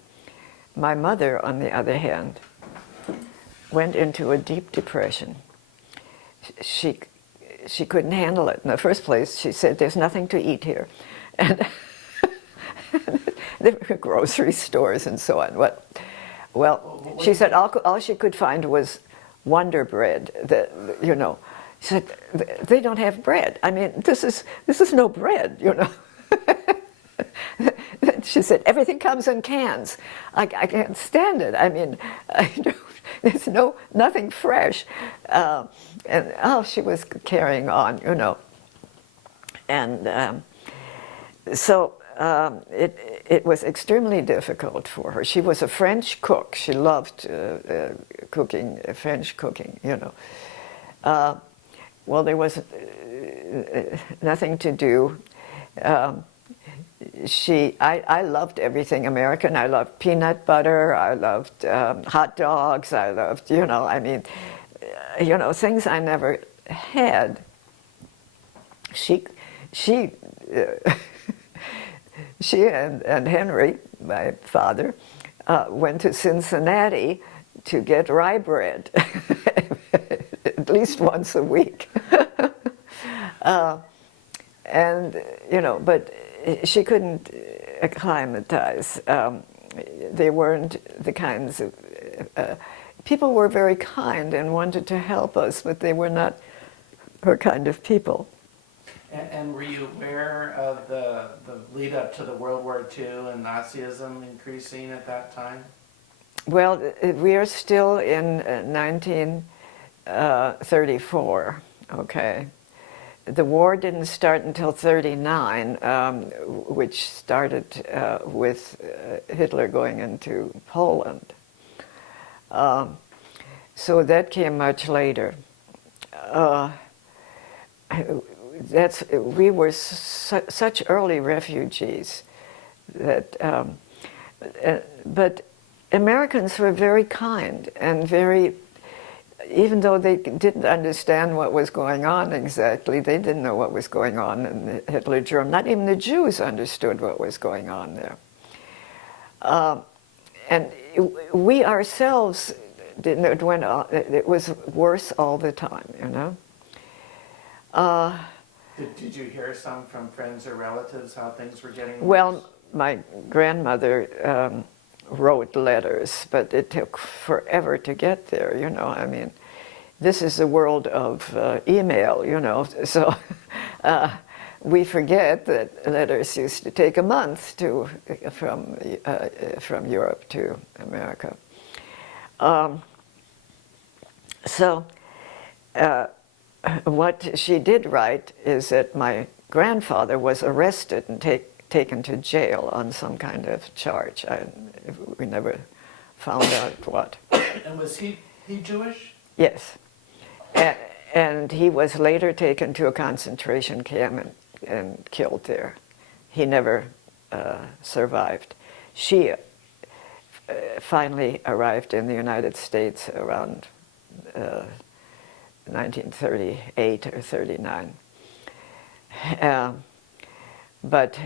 My mother, on the other hand, went into a deep depression. She couldn't handle it. In the first place, she said, "There's nothing to eat here." And there were grocery stores and so on. Well, she said all she could find was Wonder Bread. You know, she said they don't have bread. I mean, this is no bread. You know. She said everything comes in cans. I can't stand it. I mean, there's nothing fresh. And she was carrying on. You know. And it was extremely difficult for her. She was a French cook. She loved cooking, French cooking, you know. Well, there was nothing to do. I loved everything American. I loved peanut butter. I loved hot dogs. I loved, you know, I mean, you know, things I never had. She and Henry, my father, went to Cincinnati to get rye bread at least once a week. And, you know, but she couldn't acclimatize. They weren't the kinds of... people were very kind and wanted to help us, but they were not her kind of people. And were you aware of the lead up to the World War II and Nazism increasing at that time? Well, we are still in 1934, okay? The war didn't start until 39, which started with Hitler going into Poland. So that came much later. We were such early refugees that, but Americans were very kind and very, even though they didn't understand what was going on exactly, they didn't know what was going on in Hitler Germany. Not even the Jews understood what was going on there. And we ourselves didn't, it was worse all the time, you know. Did you hear some from friends or relatives how things were getting worse? Well, my grandmother wrote letters, but it took forever to get there, you know. I mean, this is a world of email, you know, so we forget that letters used to take a month from Europe to America. What she did write is that my grandfather was arrested and taken to jail on some kind of charge. We never found out what. And was he Jewish? Yes. And he was later taken to a concentration camp and killed there. He never survived. She finally arrived in the United States around 1938 or 39. But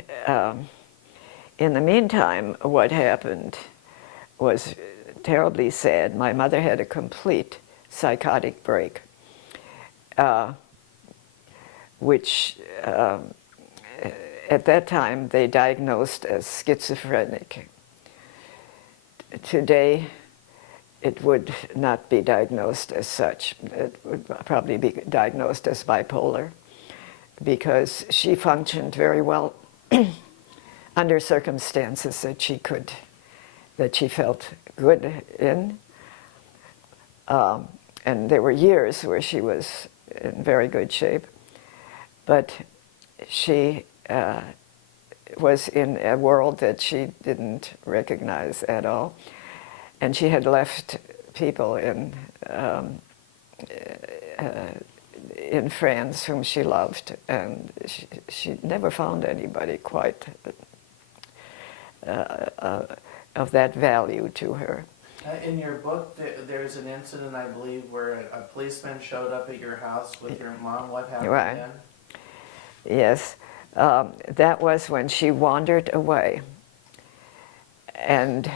in the meantime, what happened was terribly sad. My mother had a complete psychotic break, which at that time they diagnosed as schizophrenic. Today, it would not be diagnosed as such. It would probably be diagnosed as bipolar, because she functioned very well under circumstances that she felt good in. And there were years where she was in very good shape, but she was in a world that she didn't recognize at all. And she had left people in France whom she loved, and she never found anybody quite of that value to her. In your book, there's an incident, I believe, where a policeman showed up at your house with your mom. What happened Right. then? Yes, that was when she wandered away. And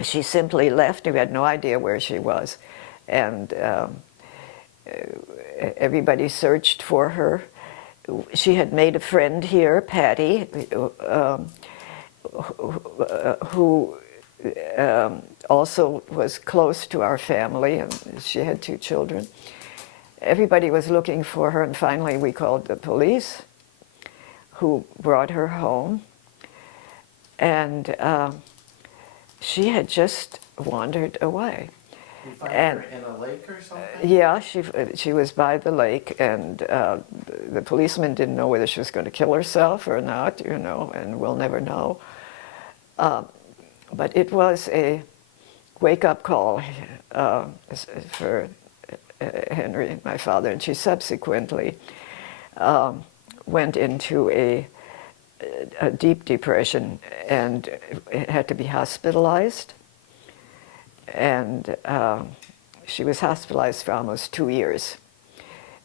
she simply left. We had no idea where she was. And everybody searched for her. She had made a friend here, Patty, who also was close to our family, and she had 2 children. Everybody was looking for her, and finally we called the police, who brought her home. And she had just wandered away. You find And- her in a lake or something? Yeah, she was by the lake, and the policeman didn't know whether she was going to kill herself or not, you know, and we'll never know. But it was a wake-up call for Henry, my father, and she subsequently went into a deep depression and had to be hospitalized. And she was hospitalized for almost 2 years.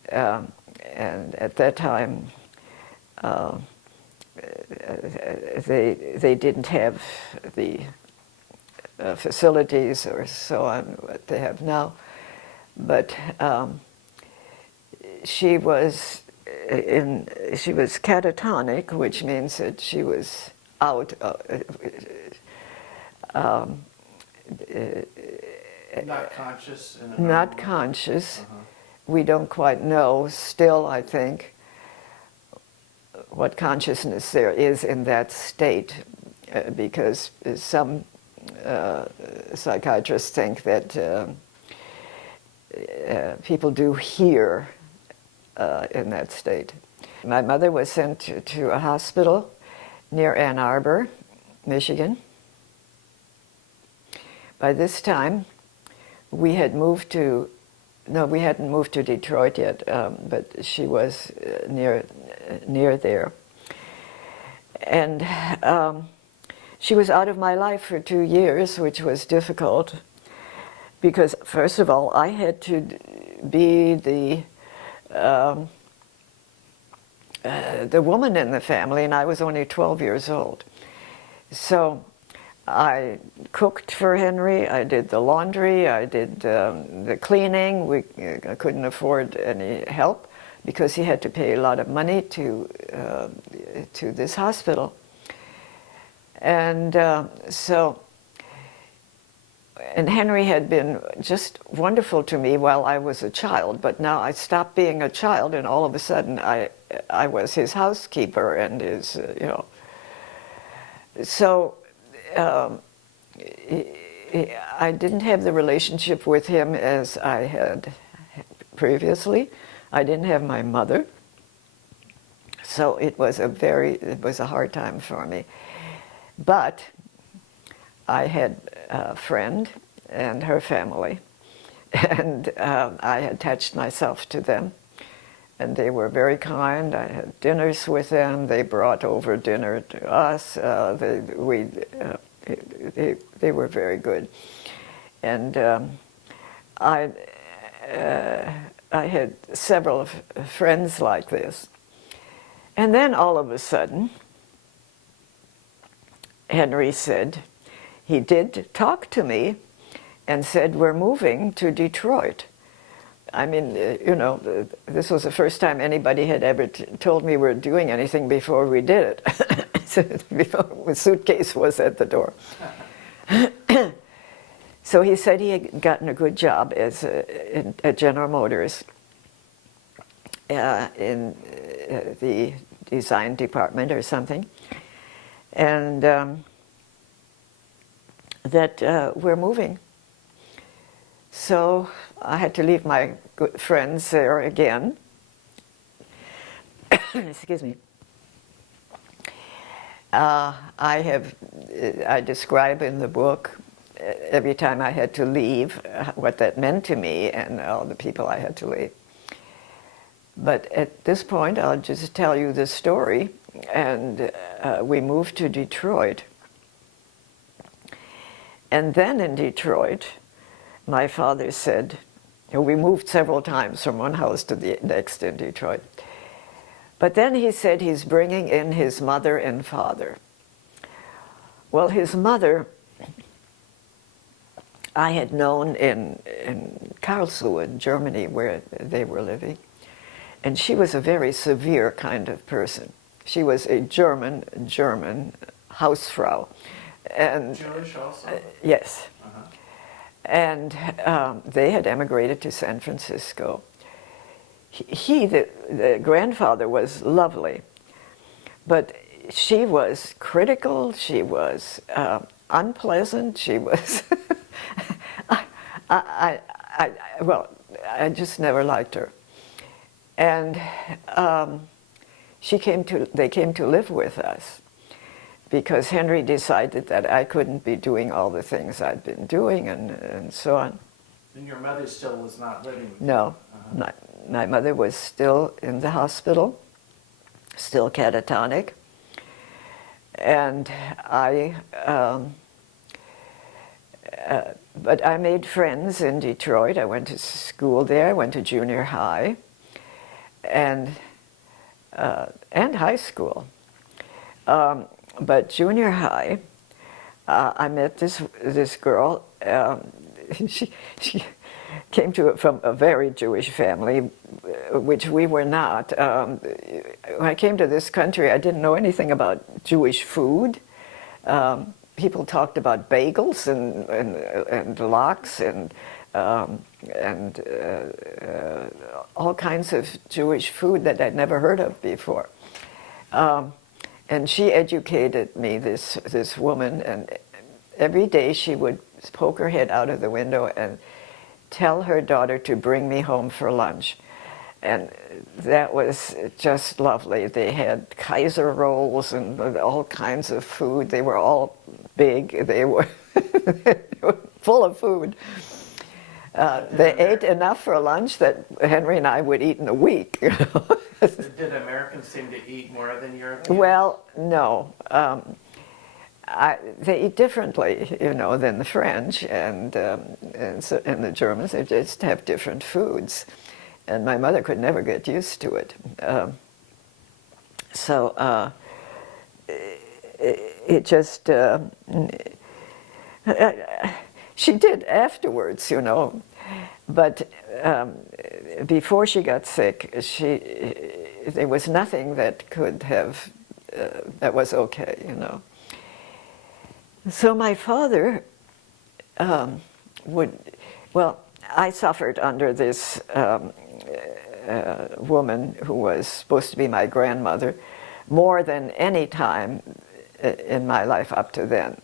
And at that time, they didn't have the facilities or so on what they have now. But she was catatonic, which means that she was out. Not conscious? In a Not normal- conscious. Uh-huh. We don't quite know still, I think, what consciousness there is in that state, because some psychiatrists think that people do hear in that state. My mother was sent to a hospital near Ann Arbor, Michigan. By this time, we had moved to, no, we hadn't moved to Detroit yet, but she was near there. And she was out of my life for 2 years, which was difficult, because first of all, I had to be the woman in the family, and I was only 12 years old. So I cooked for Henry, I did the laundry, I did the cleaning. I couldn't afford any help because he had to pay a lot of money to this hospital. And and Henry had been just wonderful to me while I was a child, but now I stopped being a child, and all of a sudden I was his housekeeper and his, you know. So I didn't have the relationship with him as I had previously. I didn't have my mother. So it was a hard time for me. But I had a friend and her family, and I attached myself to them. And they were very kind. I had dinners with them. They brought over dinner to us. They were very good. And I had several friends like this. And then all of a sudden, Henry said, he did talk to me and said, we're moving to Detroit. I mean, you know, this was the first time anybody had ever told me we're doing anything before we did it. Before the suitcase was at the door. So he said he had gotten a good job as at General Motors in the design department or something, and that we're moving. So I had to leave my good friends there again. Excuse me. I describe in the book every time I had to leave what that meant to me and all the people I had to leave. But at this point, I'll just tell you the story. And we moved to Detroit. And then in Detroit, my father said, we moved several times from one house to the next in Detroit. But then he said he's bringing in his mother and father. Well, his mother, I had known in Karlsruhe, Germany, where they were living. And she was a very severe kind of person. She was a German Hausfrau. And Jewish also? yes. Uh-huh. And they had emigrated to San Francisco. The grandfather, was lovely, but she was critical, she was unpleasant, she was... Well, I just never liked her. And they came to live with us because Henry decided that I couldn't be doing all the things I'd been doing and so on. And your mother still was not living with you? No, my mother was still in the hospital, still catatonic. And but I made friends in Detroit. I went to school there. I went to junior high and high school. But junior high, I met this girl. She came from a very Jewish family, which we were not. When I came to this country, I didn't know anything about Jewish food. People talked about bagels and lox and all kinds of Jewish food that I'd never heard of before. And she educated me, this woman, and every day she would poke her head out of the window and tell her daughter to bring me home for lunch. And that was just lovely. They had Kaiser rolls and all kinds of food. They were all big. They were full of food. They ate enough for lunch that Henry and I would eat in a week. Did Americans seem to eat more than Europeans? Well, no. They eat differently, than the French and the Germans. They just have different foods. And my mother could never get used to it. It just, she did afterwards, but before she got sick, there was nothing that could have, that was okay, So my father I suffered under this woman who was supposed to be my grandmother more than any time in my life up to then.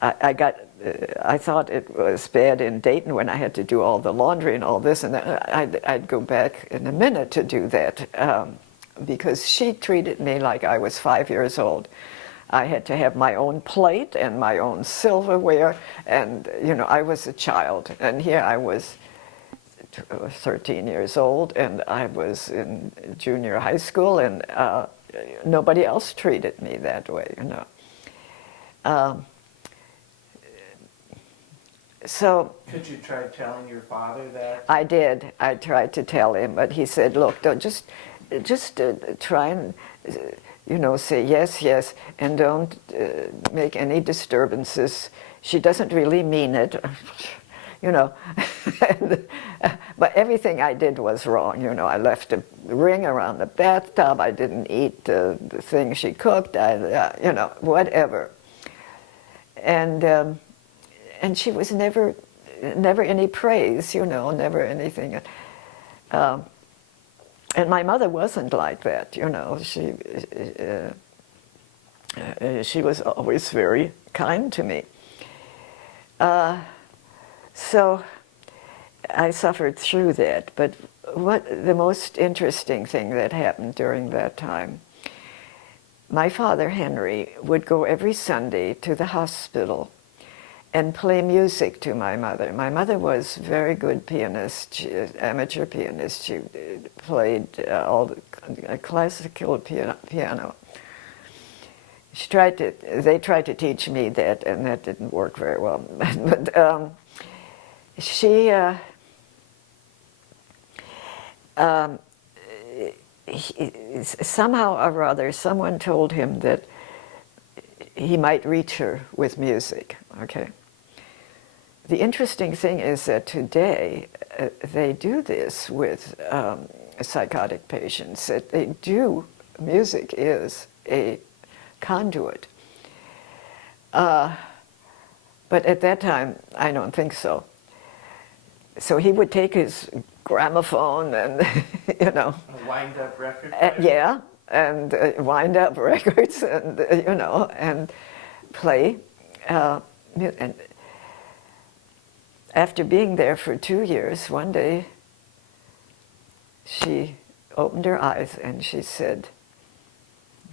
I thought it was bad in Dayton when I had to do all the laundry and all this, and I'd go back in a minute to do that because she treated me like I was 5 years old. I had to have my own plate and my own silverware, and I was a child, and here I was 13 years old, and I was in junior high school, and nobody else treated me that way, So could you try telling your father that? I did. I tried to tell him, but he said, "Look, don't just try and say yes, yes, and don't make any disturbances. She doesn't really mean it." But everything I did was wrong. I left a ring around the bathtub. I didn't eat the thing she cooked. Whatever. And she was never any praise. Never anything. And my mother wasn't like that. She was always very kind to me. So I suffered through that. But what the most interesting thing that happened during that time, my father, Henry, would go every Sunday to the hospital and play music to my mother. My mother was a very good pianist, amateur pianist. She played all the classical piano. They tried to teach me that, and that didn't work very well. But somehow or other, someone told him that he might reach her with music, okay? The interesting thing is that today they do this with psychotic patients, that they do, music is a conduit. But at that time, I don't think so. So he would take his gramophone and, A wind-up record? yeah, and wind up records and, and play. And after being there for 2 years, one day she opened her eyes and she said,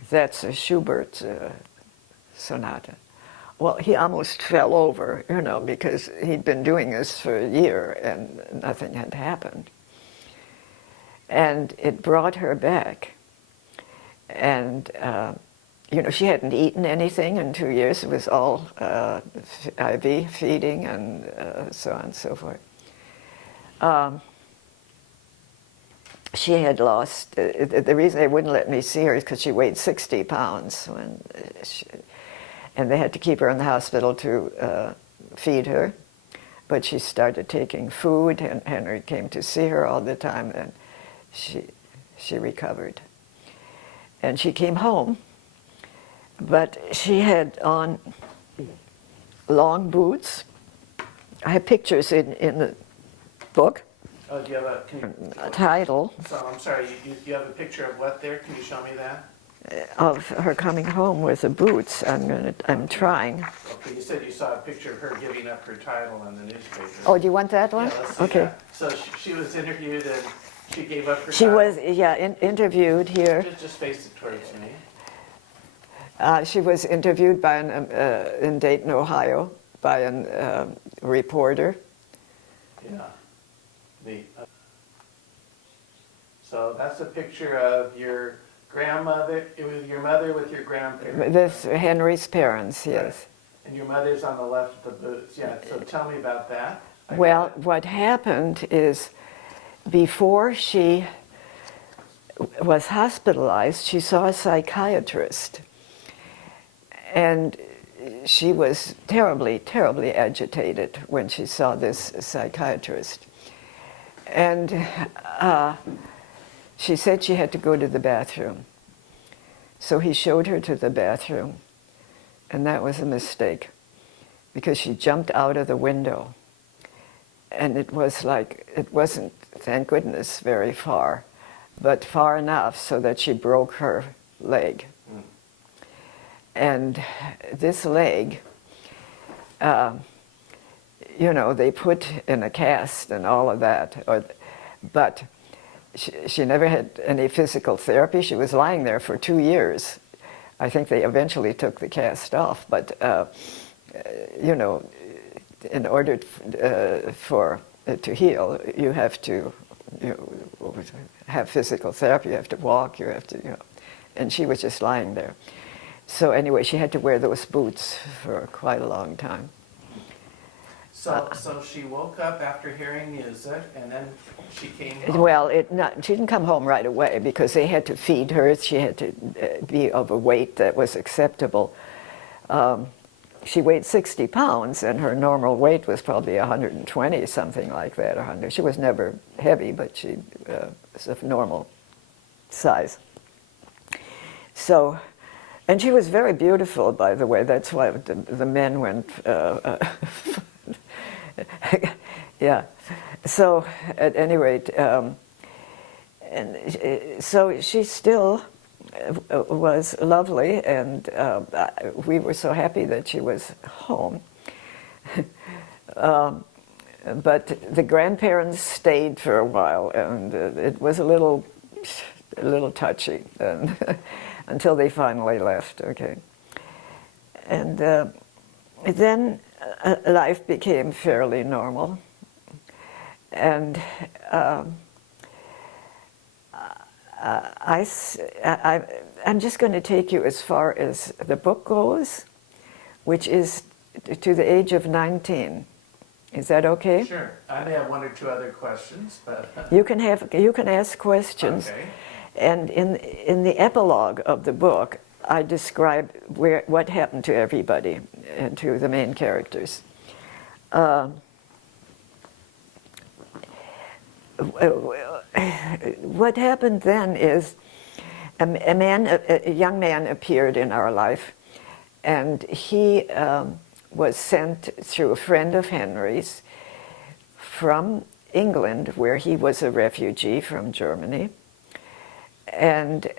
"That's a Schubert sonata." Well, he almost fell over, you know, because he'd been doing this for a year and nothing had happened. And it brought her back. And, you know, she hadn't eaten anything in 2 years. It was all IV feeding and so on and so forth. She had lost, the reason they wouldn't let me see her is because she weighed 60 pounds. And they had to keep her in the hospital to feed her. But she started taking food, and Henry came to see her all the time, and she recovered. And she came home, but she had on long boots. I have pictures in the book. Oh, do you have A title so I'm sorry, you have a picture of what there? Can you show me that? of her coming home with the boots. I'm trying. Okay, you said you saw a picture of her giving up her title in the newspaper. Oh, do you want that one? Yeah, let's see Okay. that. So she was interviewed and she gave up her She title? was, yeah, interviewed here. Just face it towards me. She was interviewed by in Dayton, Ohio, by a reporter. Yeah. So that's a picture of your grandmother, with your mother with your grandparents. This Henry's parents, yes. Right. And your mother's on the left of the boots. Yeah, so tell me about that. Well, what happened is before she was hospitalized, she saw a psychiatrist. And she was terribly, terribly agitated when she saw this psychiatrist. And she said she had to go to the bathroom. So he showed her to the bathroom. And that was a mistake, because she jumped out of the window. And it was like, it wasn't, thank goodness, very far, but far enough so that she broke her leg. Mm. And this leg, you know, they put in a cast and all of that, but she never had any physical therapy. She was lying there for 2 years. I think they eventually took the cast off, but you know, in order for it to heal, you have to have physical therapy, you have to walk, you have to, you know, and she was just lying there. So anyway, she had to wear those boots for quite a long time. So she woke up after hearing music, and then she came home. Well, she didn't come home right away because they had to feed her. She had to be of a weight that was acceptable. She weighed 60 pounds, and her normal weight was probably 120, something like that. 100. She was never heavy, but she was of normal size. So, and she was very beautiful, by the way. That's why the men went. Yeah. So, at any rate, and so she still was lovely, and we were so happy that she was home. But the grandparents stayed for a while, and it was a little touchy and until they finally left. Okay, and then life became fairly normal, and I'm just going to take you as far as the book goes, which is to the age of 19. Is that okay? Sure. I may have one or two other questions, but you can ask questions. Okay. And in the epilogue of the book, I describe what happened to everybody and to the main characters. What happened then is a young man appeared in our life, and he was sent through a friend of Henry's from England, where he was a refugee from Germany. And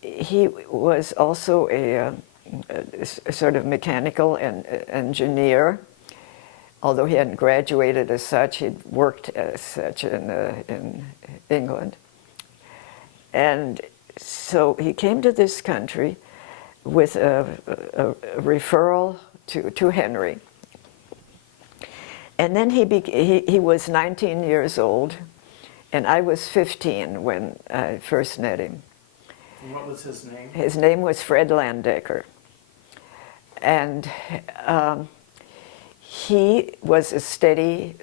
he was also a sort of mechanical engineer although he hadn't graduated as such, he'd worked as such in England. And so he came to this country with a referral to Henry. And then he was 19 years old, and I was 15 when I first met him. And what was his name? His name was Fred Landecker. And he was a steady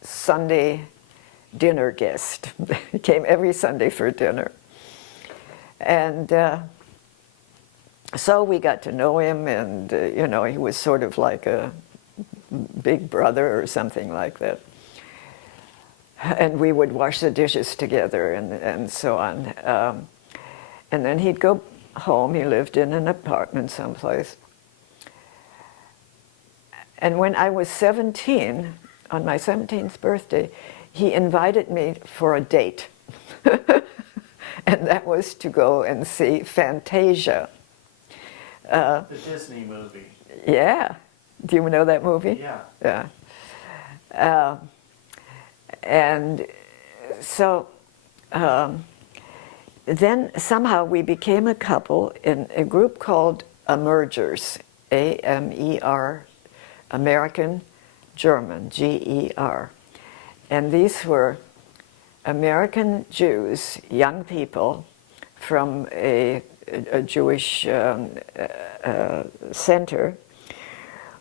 Sunday dinner guest. He came every Sunday for dinner. And so we got to know him, and you know, he was sort of like a big brother or something like that. And we would wash the dishes together and so on. And then he'd go home. He lived in an apartment someplace. And when I was 17, on my 17th birthday, he invited me for a date. And that was to go and see Fantasia. The Disney movie. Yeah. Do you know that movie? Yeah. Yeah. And so then somehow we became a couple in a group called Emergers, A-M-E-R, American German, G-E-R. And these were American Jews, young people from a Jewish center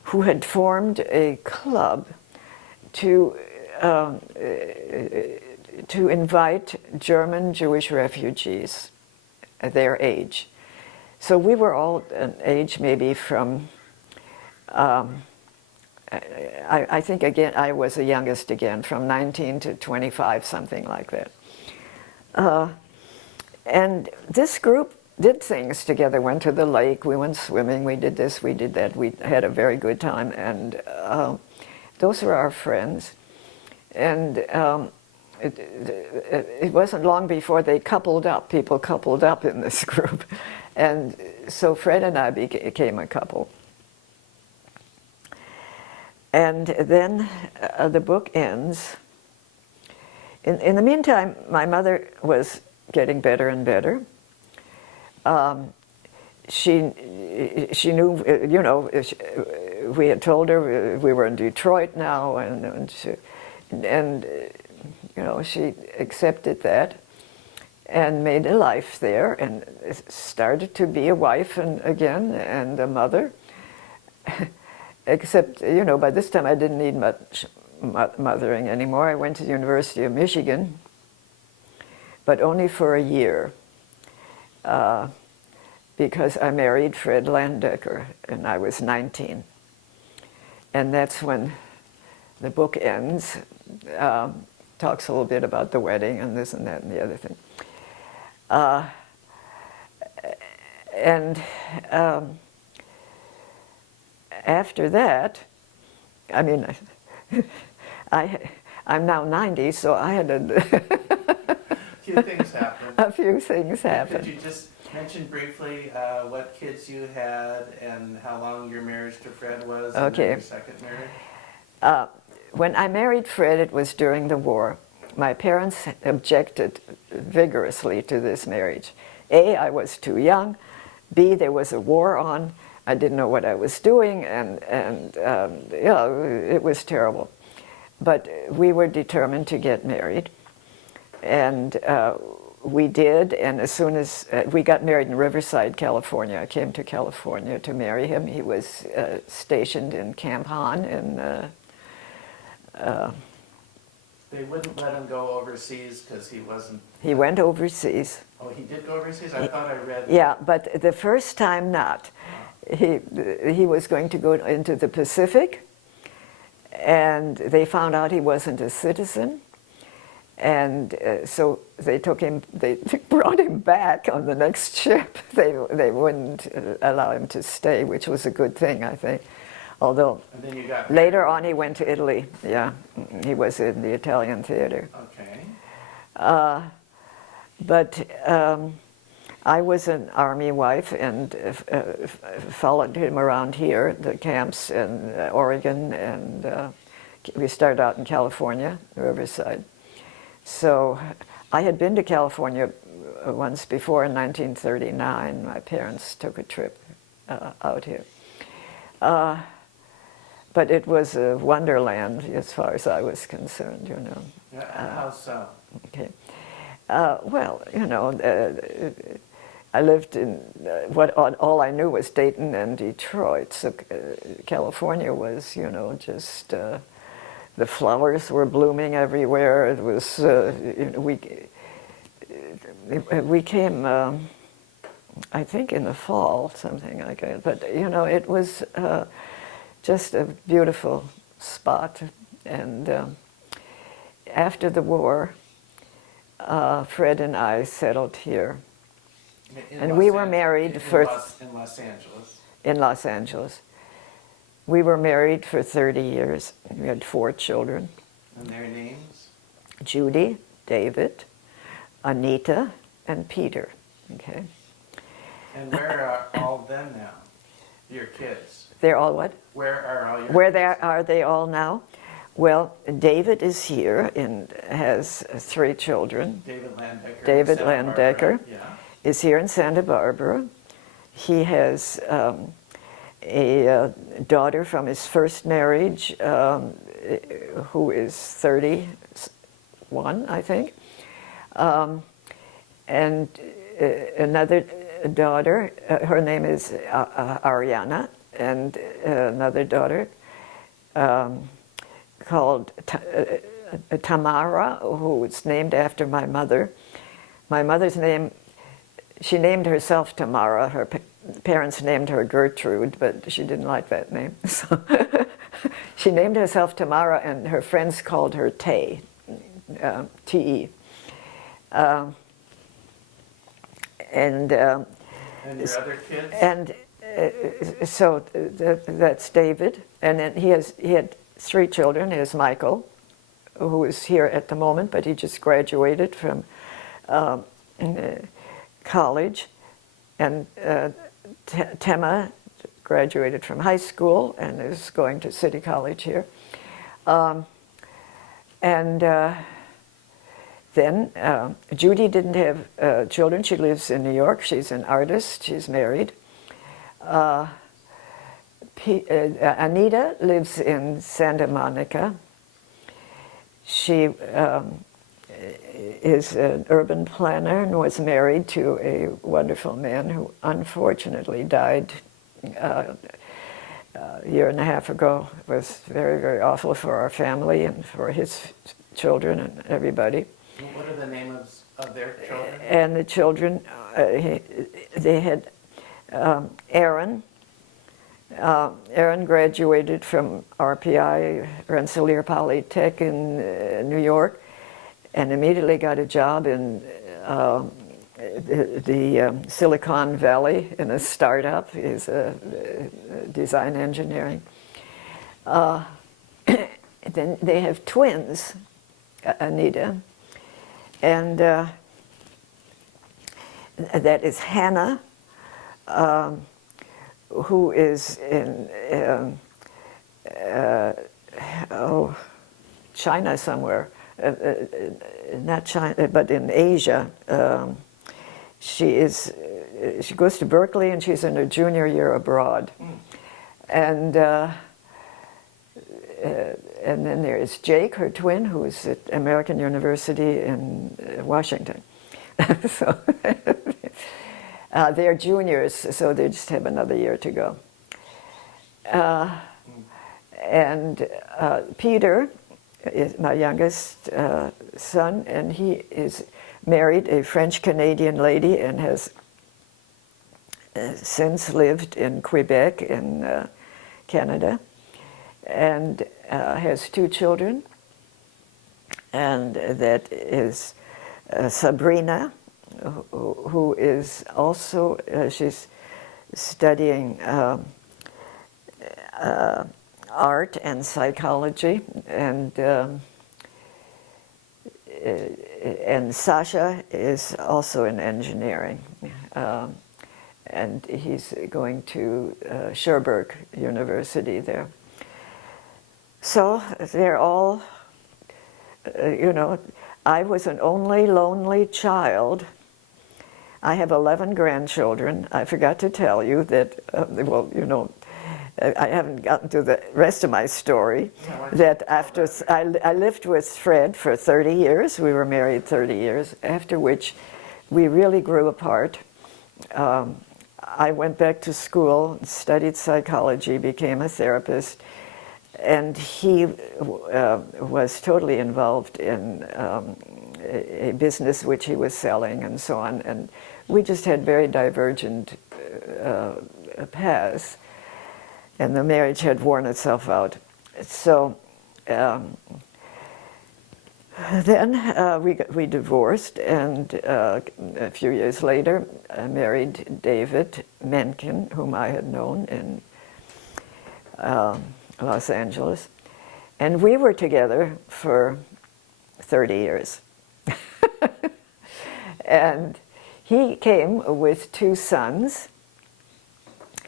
who had formed a club to invite German Jewish refugees at their age. So we were all an age maybe from, I think again, I was the youngest again, from 19 to 25, something like that. And this group did things together, went to the lake, we went swimming, we did this, we did that, we had a very good time, and those were our friends. And it wasn't long before they coupled up, people coupled up in this group. And so Fred and I became a couple. And then the book ends. In the meantime, my mother was getting better and better. She knew, you know, we had told her we were in Detroit now, and you know, she accepted that and made a life there and started to be a wife again and a mother. Except, you know, by this time I didn't need much mothering anymore. I went to the University of Michigan, but only for a year, because I married Fred Landecker, and I was 19. And that's when the book ends. Talks a little bit about the wedding and this and that and the other thing. After that, I mean, I'm now 90, so I had A few things happened. a few things happen. Could you just mention briefly what kids you had and how long your marriage to Fred was, and Okay. then your second marriage? When I married Fred, it was during the war. My parents objected vigorously to this marriage. A, I was too young. B, there was a war on. I didn't know what I was doing, and you know, it was terrible. But we were determined to get married, and we did. And as soon as we got married in Riverside, California, I came to California to marry him. He was stationed in Camp Hahn in. They wouldn't let him go overseas because he wasn't. He went overseas. Oh, he did go overseas? I thought I read. Yeah, but the first time not. He was going to go into the Pacific, and they found out he wasn't a citizen, and so they took him. They brought him back on the next ship. They wouldn't allow him to stay, which was a good thing, I think. Although And then you got later on he went to Italy. Yeah, he was in the Italian theater. Okay. But I was an Army wife and followed him around here, the camps in Oregon, and we started out in California, Riverside. So I had been to California once before in 1939. My parents took a trip out here. But it was a wonderland as far as I was concerned, you know. Yeah, how so? Okay. Well, you know, I lived in all I knew was Dayton and Detroit. So California was, you know, just the flowers were blooming everywhere. It was you know, we came, I think, in the fall, something like that. But you know, it was just a beautiful spot. And after the war, Fred and I settled here. And we were married for... In Los Angeles. In Los Angeles. We were married for 30 years. We had 4 children. And their names? Judy, David, Anita, and Peter. Okay. And where are all of them now? Your kids? They're all what? Where are all your kids? Are they all now? Well, David is here and has 3 children. David Landecker. David Santa Landecker Barbara. Yeah. is here in Santa Barbara. He has a daughter from his first marriage who is 31, I think, and another daughter, her name is Ariana, and another daughter called Tamara, who was named after my mother. My mother's name, she named herself Tamara. Her parents named her Gertrude, but she didn't like that name. So she named herself Tamara, and her friends called her Tay, T-E. And your other kids? And so that's David, and then he had 3 children. He has Michael, who is here at the moment, but he just graduated from college, and Tema graduated from high school and is going to City College here. Then Judy didn't have children. She lives in New York. She's an artist. She's married. Anita lives in Santa Monica. She is an urban planner and was married to a wonderful man who unfortunately died a year and a half ago. It was very, very awful for our family and for his children and everybody. What are the names of their children? And the children, they had Aaron. Aaron graduated from RPI, Rensselaer Polytech in New York, and immediately got a job in the Silicon Valley in a startup. He's design engineering. Then they have twins, Anita, and that is Hannah, who is in China somewhere. Not China, but in Asia. She goes to Berkeley, and she's in her junior year abroad. And then there is Jake, her twin, who is at American University in Washington. So they're juniors, so they just have another year to go. And Peter is my youngest son, and he is married a French-Canadian lady and has since lived in Quebec in Canada, and has 2 children, and that is Sabrina, who is also, she's studying art and psychology, and Sasha is also in engineering. and he's going to Sherbrooke University there. So they're all, you know, I was an only lonely child. I have 11 grandchildren. I forgot to tell you that, well, you know, I haven't gotten to the rest of my story, that after I lived with Fred for 30 years, we were married 30 years, after which we really grew apart. I went back to school, studied psychology, became a therapist, and he was totally involved in a business which he was selling and so on, and we just had very divergent paths. And the marriage had worn itself out. So then we divorced, and a few years later I married David Menkin, whom I had known in Los Angeles. And we were together for 30 years. And he came with 2 sons,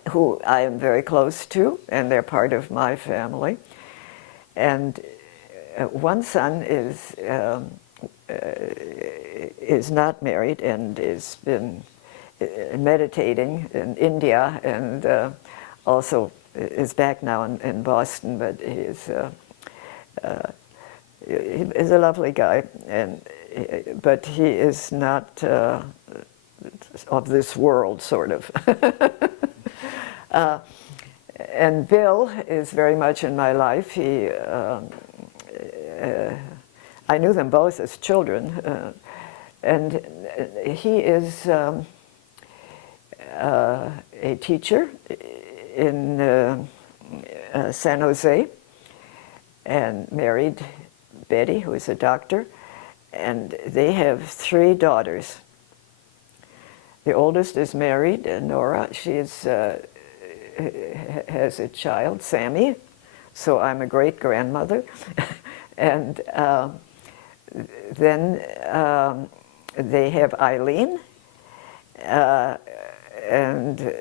who I am very close to, and they're part of my family. And one son is not married and has been meditating in India, and also is back now in Boston, but he's a lovely guy, but he is not of this world, sort of. And Bill is very much in my life. I knew them both as children, and he is a teacher in San Jose, and married Betty, who is a doctor, and they have 3 daughters. The oldest is married, Nora. She's has a child, Sammy, so I'm a great-grandmother. And then they have Eileen, and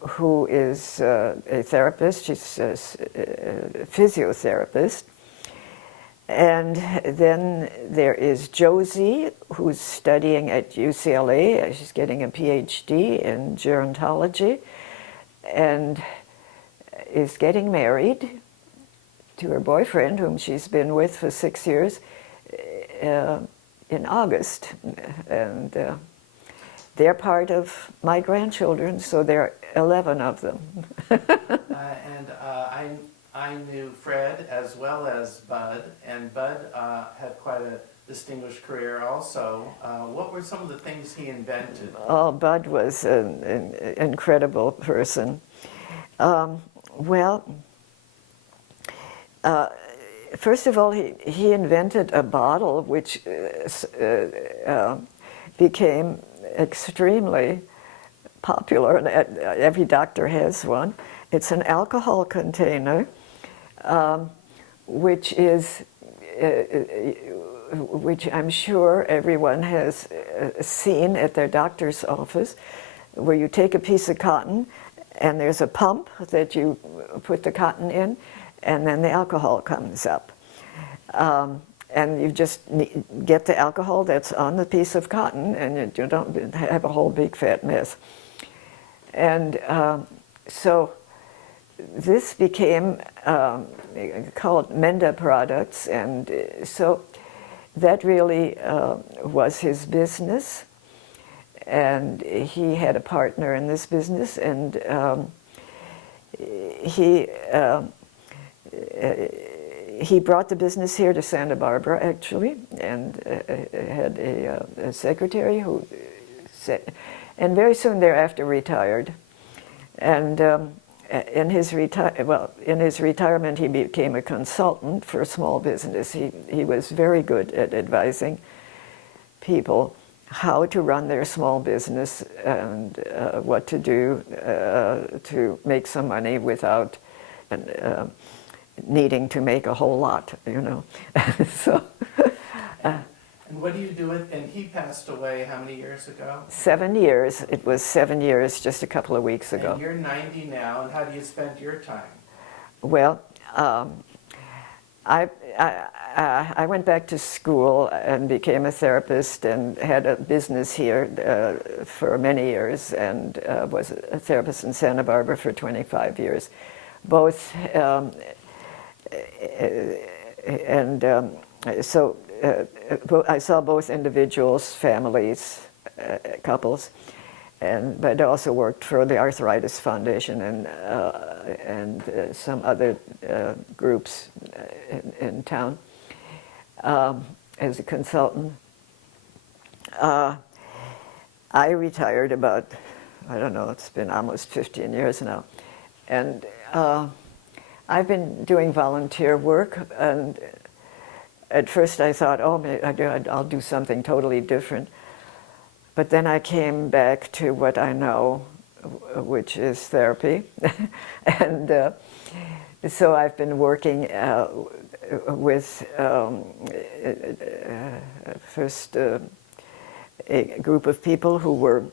who is a therapist. She's a physiotherapist. And then there is Josie, who's studying at UCLA. She's getting a PhD in gerontology, and is getting married to her boyfriend, whom she's been with for 6 years, in August. And they're part of my grandchildren, so there are 11 of them. I knew Fred as well as Bud, and Bud had quite a distinguished career also. What were some of the things he invented? Oh, Bud was an incredible person. First of all, he invented a bottle which became extremely popular, and every doctor has one. It's an alcohol container, which I'm sure everyone has seen at their doctor's office, where you take a piece of cotton and there's a pump that you put the cotton in, and then the alcohol comes up. And you just get the alcohol that's on the piece of cotton, and you don't have a whole big fat mess. And so this became called Menda products, and so that really was his business. And he had a partner in this business, and he brought the business here to Santa Barbara, actually, and had a secretary who said, and very soon thereafter retired. And in his retirement, he became a consultant for small business. He was very good at advising people how to run their small business and what to do to make some money without needing to make a whole lot, you know. So, And what do you do with, and he passed away how many years ago? 7 years. It was 7 years just a couple of weeks ago. And you're 90 now, and how do you spend your time? Well, I went back to school and became a therapist and had a business here for many years, and was a therapist in Santa Barbara for 25 years. Both, so I saw both individuals, families, couples, but I also worked for the Arthritis Foundation and some other groups in town as a consultant. I retired about, I don't know, it's been almost 15 years now, and I've been doing volunteer work, and at first I thought, oh, maybe I'll do something totally different. But then I came back to what I know, which is therapy. And so I've been working with first a group of people who were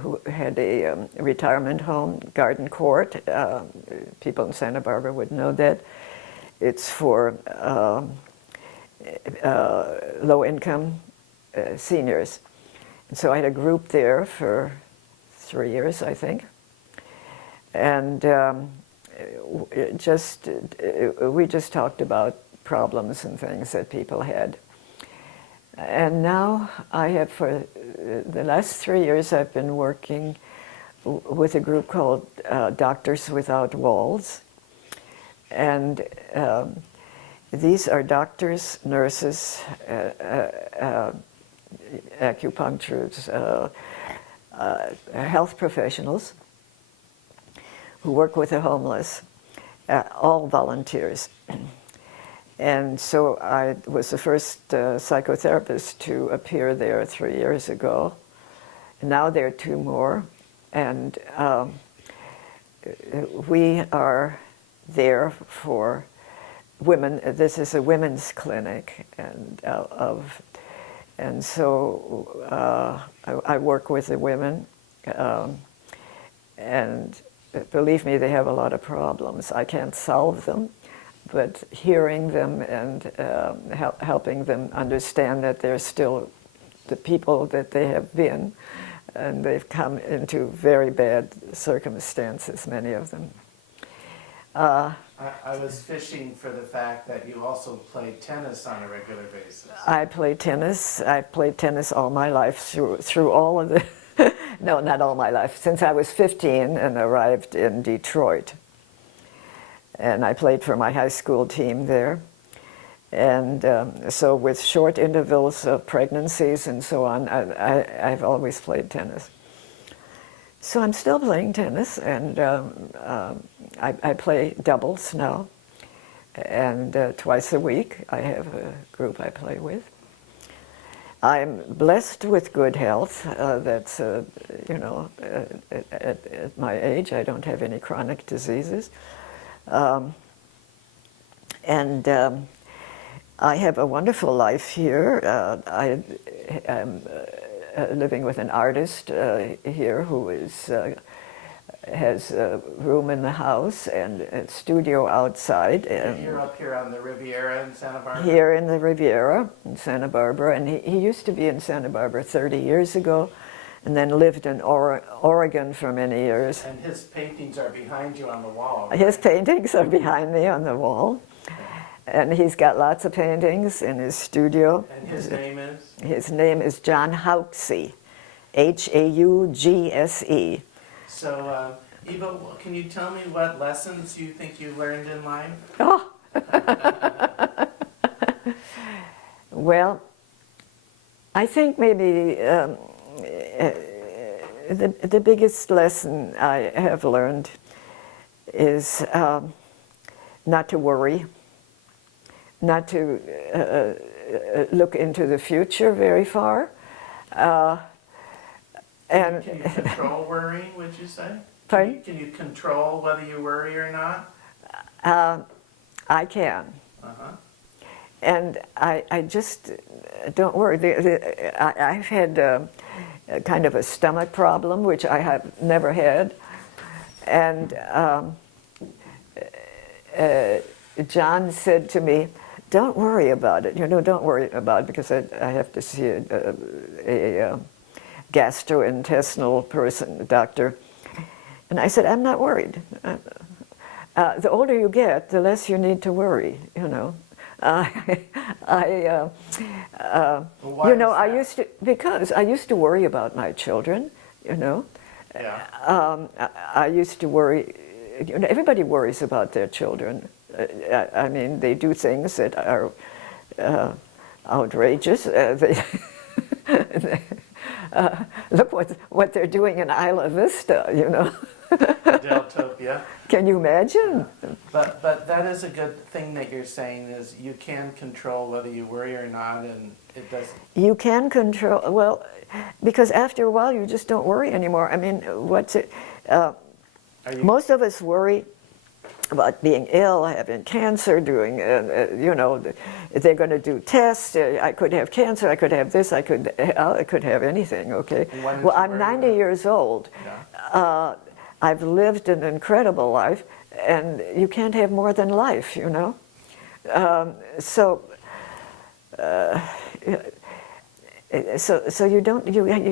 who had a retirement home, Garden Court. People in Santa Barbara would know that. It's for low-income seniors. And so I had a group there for 3 years, I think. And we just talked about problems and things that people had. And now I have, for the last 3 years, I've been working with a group called Doctors Without Walls. And these are doctors, nurses, acupuncturists, health professionals who work with the homeless, all volunteers. And so I was the first psychotherapist to appear there 3 years ago. Now there are 2 more, and we are there for women. This is a women's clinic, and so I work with the women, and believe me, they have a lot of problems. I can't solve them, but hearing them and helping them understand that they're still the people that they have been, and they've come into very bad circumstances, many of them. I was fishing for the fact that you also play tennis on a regular basis. I play tennis. I've played tennis all my life through all of the, no, not all my life, since I was 15 and arrived in Detroit. And I played for my high school team there. And so with short intervals of pregnancies and so on, I've always played tennis. So I'm still playing tennis, and I play doubles now. And twice a week I have a group I play with. I'm blessed with good health. That's, you know, at my age, I don't have any chronic diseases. And I have a wonderful life here. I am living with an artist here who has a room in the house and a studio outside. And you're up here on the Riviera in Santa Barbara? Here in the Riviera in Santa Barbara. And he used to be in Santa Barbara 30 years ago, and then lived in Oregon for many years. And his paintings are behind you on the wall, right? His paintings are behind me on the wall. And he's got lots of paintings in his studio. And his name is? His name is John Haugsee, Haugse. So, Eva, can you tell me what lessons you think you learned in life? Oh! Well, I think maybe the biggest lesson I have learned is not to worry, not to look into the future very far. And can you control worrying, would you say? Pardon? Can you control whether you worry or not? I can. Uh-huh. And I just don't worry. I've had a kind of a stomach problem, which I have never had. And John said to me, don't worry about it. Don't worry about it, because I have to see a gastrointestinal person, a doctor. And I said, I'm not worried. The older you get, the less you need to worry, because I used to worry about my children, Yeah. I used to worry, everybody worries about their children. I mean, they do things that are outrageous. Look what they're doing in Isla Vista, Deltopia. Can you imagine? But that is a good thing that you're saying, is you can control whether you worry or not, and it doesn't. You can control, well, because after a while you just don't worry anymore. I mean, most of us worry about being ill, having cancer, doing, they're going to do tests. I could have cancer, I could have this, I could have anything, okay? Well, I'm 90 years old. Yeah. I've lived an incredible life, and you can't have more than life, So you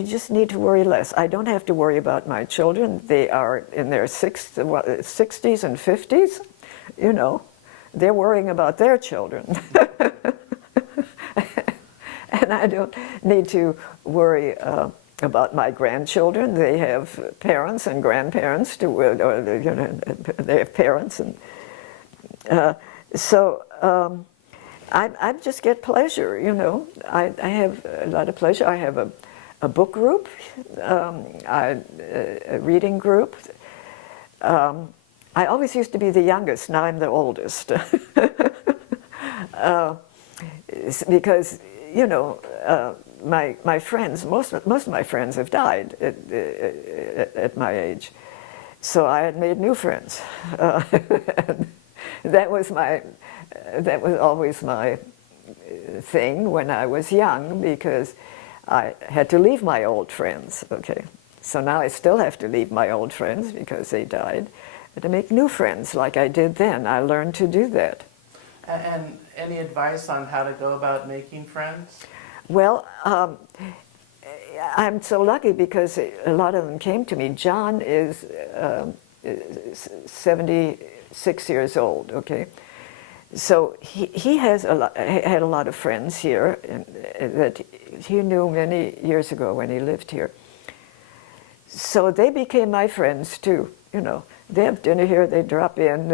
just need to worry less. I don't have to worry about my children. They are in their 60s and 50s, They're worrying about their children. And I don't need to worry about my grandchildren. They have parents and grandparents they have parents, and I just get pleasure, I have a lot of pleasure. I have a book group, a reading group. I always used to be the youngest. Now I'm the oldest. Because my friends, most of my friends have died at my age, so I had made new friends. That was always my thing when I was young, because I had to leave my old friends. Okay, so now I still have to leave my old friends because they died, but to make new friends like I did then. I learned to do that. And any advice on how to go about making friends? Well, I'm so lucky because a lot of them came to me. John is 76 years old, okay? So he had a lot of friends here that he knew many years ago when he lived here. So they became my friends too, They have dinner here, they drop in,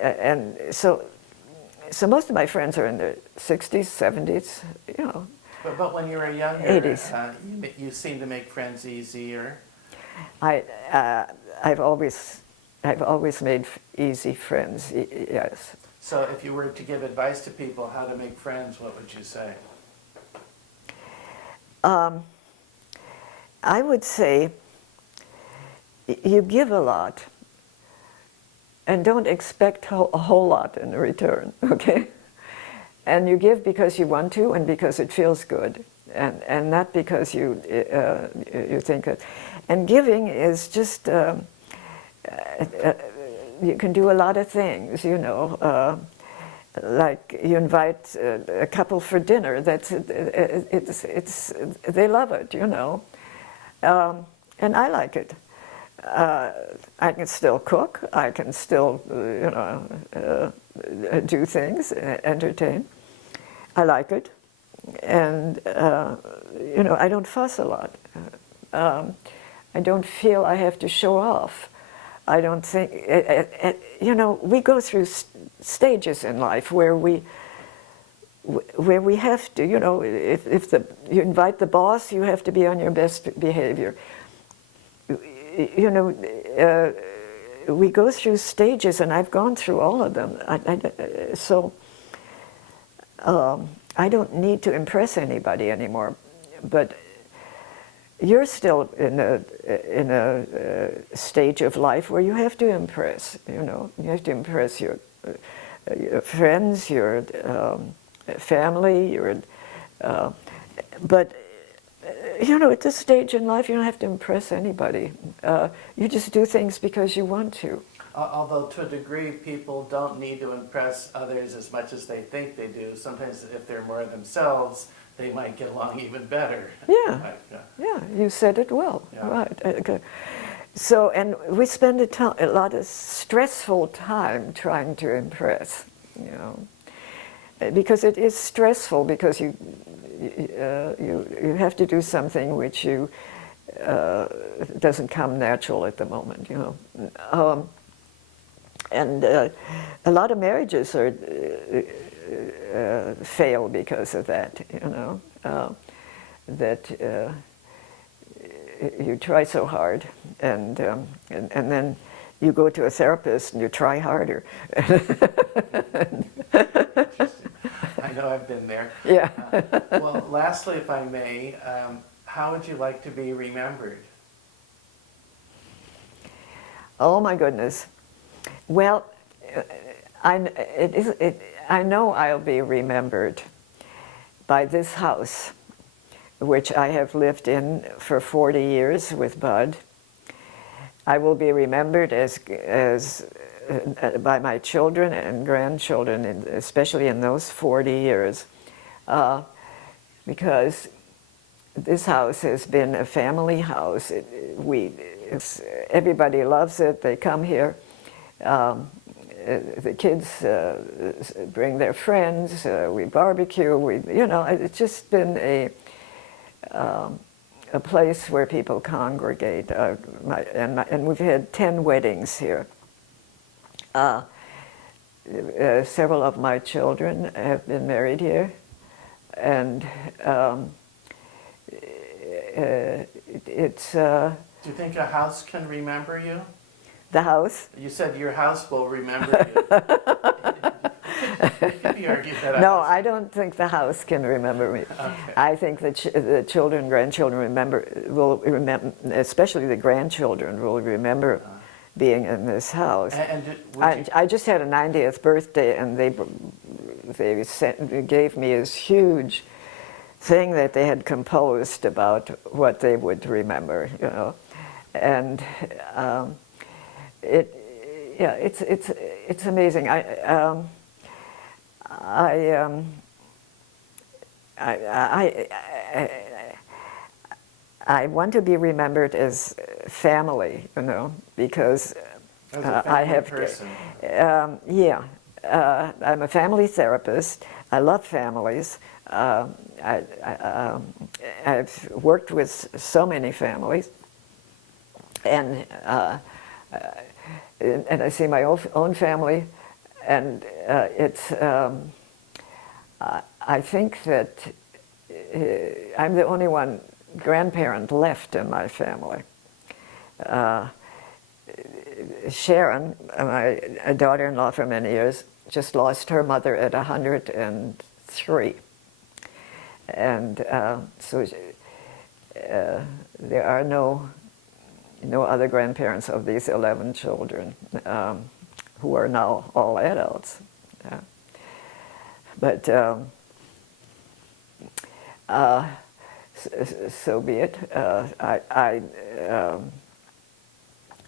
and so most of my friends are in their 60s, 70s, But when you were younger, 80s. You seemed to make friends easier. I've always made easy friends, yes. So if you were to give advice to people how to make friends, what would you say? I would say you give a lot and don't expect a whole lot in return, okay? And you give because you want to and because it feels good, and not because you think it. And giving is just, you can do a lot of things, like you invite a couple for dinner. They love it, and I like it. I can still cook. I can still, do things, entertain. I like it, and I don't fuss a lot. I don't feel I have to show off. I don't think, we go through stages in life where we have to, if you invite the boss, you have to be on your best behavior. We go through stages, and I've gone through all of them. So I don't need to impress anybody anymore. But you're still in a stage of life where you have to impress. You have to impress your your friends, your family, your, but you know, at this stage in life, you don't have to impress anybody. You just do things because you want to. Although to a degree, people don't need to impress others as much as they think they do. Sometimes if they're more themselves, they might get along even better. Yeah, Like, yeah, you said it well, Yeah. right. Okay. So, and we spend a lot of stressful time trying to impress, you know, because it is stressful because you have to do something which you doesn't come natural at the moment, you know. And a lot of marriages are fail because of that, you know, that you try so hard, and then you go to a therapist and you try harder. I know I've been there. Yeah. Well, lastly, if I may, how would you like to be remembered? Oh my goodness. Well, I know I'll be remembered by this house, which I have lived in for 40 years with Bud. I will be remembered as by my children and grandchildren, especially in those 40 years, because this house has been a family house. Everybody loves it. They come here. The kids bring their friends. We barbecue. You know, it's just been a place where people congregate. And we've had 10 weddings here. Several of my children have been married here, and it's. Do you think a house can remember you? The house? You said your house will remember you. It could be argued that No, I don't think the house can remember me. Okay. I think that the children, grandchildren will remember, especially the grandchildren will remember being in this house. I just had a 90th birthday, and they gave me this huge thing that they had composed about what they would remember, you know, and it's amazing. I want to be remembered as family, you know, because As a I have. person. I'm a family therapist. I love families. I've worked with so many families, and I see my own family, and it's. I think that I'm the only one grandparent left in my family. Sharon, my daughter-in-law for many years, just lost her mother at 103. And so there are no other grandparents of these 11 children who are now all adults. But so be it.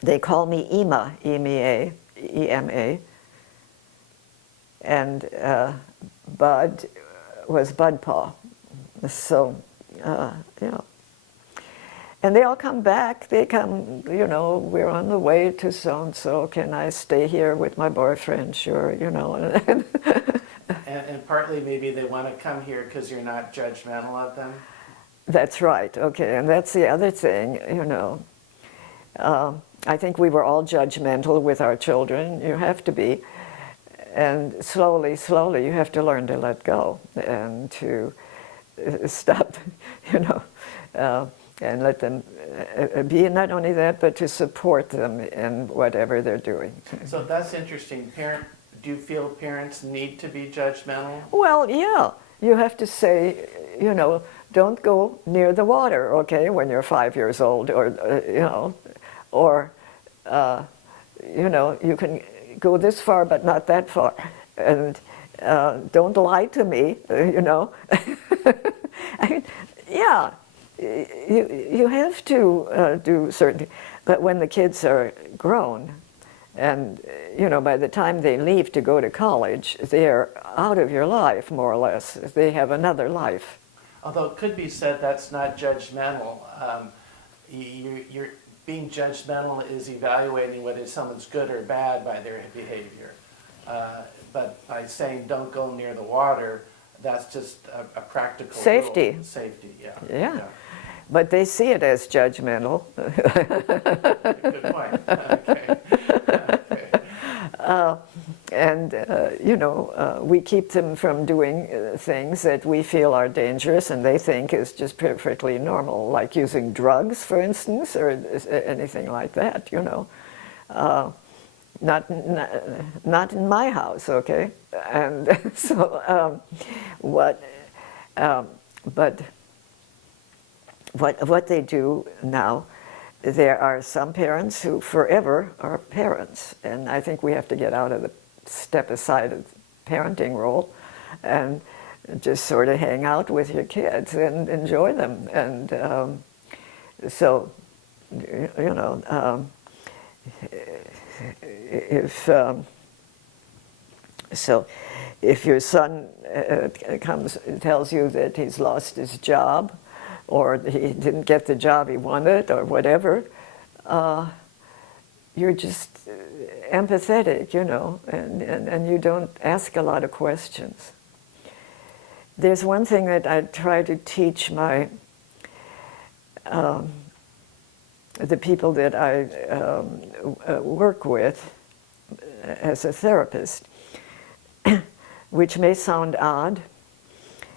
They call me Ema, E-M-A, E-M-A, and Bud was Budpaw. So, you know. And they all come back. They come, you know, we're on the way to so-and-so. Can I stay here with my boyfriend? Sure, you know. And partly maybe they want to come here because you're not judgmental of them. That's right, okay, and that's the other thing, you know. I think we were all judgmental with our children. You have to be. And slowly, you have to learn to let go and to stop, you know, and let them be. Not only that, but to support them in whatever they're doing. So that's interesting. Do you feel parents need to be judgmental? Well, yeah. You have to say, you know, don't go near the water, okay, when you're 5 years old, or, you know, or, you know, you can go this far but not that far. and don't lie to me, you know. I mean, yeah, you have to do certain, but when the kids are grown, and you know, by the time they leave to go to college, they're out of your life, more or less. They have another life. Although it could be said that's not judgmental. You're being judgmental is evaluating whether someone's good or bad by their behavior. But by saying don't go near the water, that's just a practical Safety. rule. Safety, yeah. Yeah. But they see it as judgmental. Good point. Okay. And, you know, we keep them from doing things that we feel are dangerous and they think is just perfectly normal, like using drugs, for instance, or anything like that, you know. Not in my house, okay? And so, but what they do now, there are some parents who forever are parents, and I think we have to get out of the step aside of the parenting role and just sort of hang out with your kids and enjoy them. And so, you know, if your son tells you that he's lost his job, or he didn't get the job he wanted, or whatever, you're just empathetic, you know, and you don't ask a lot of questions. There's one thing that I try to teach my the people that I work with as a therapist, which may sound odd,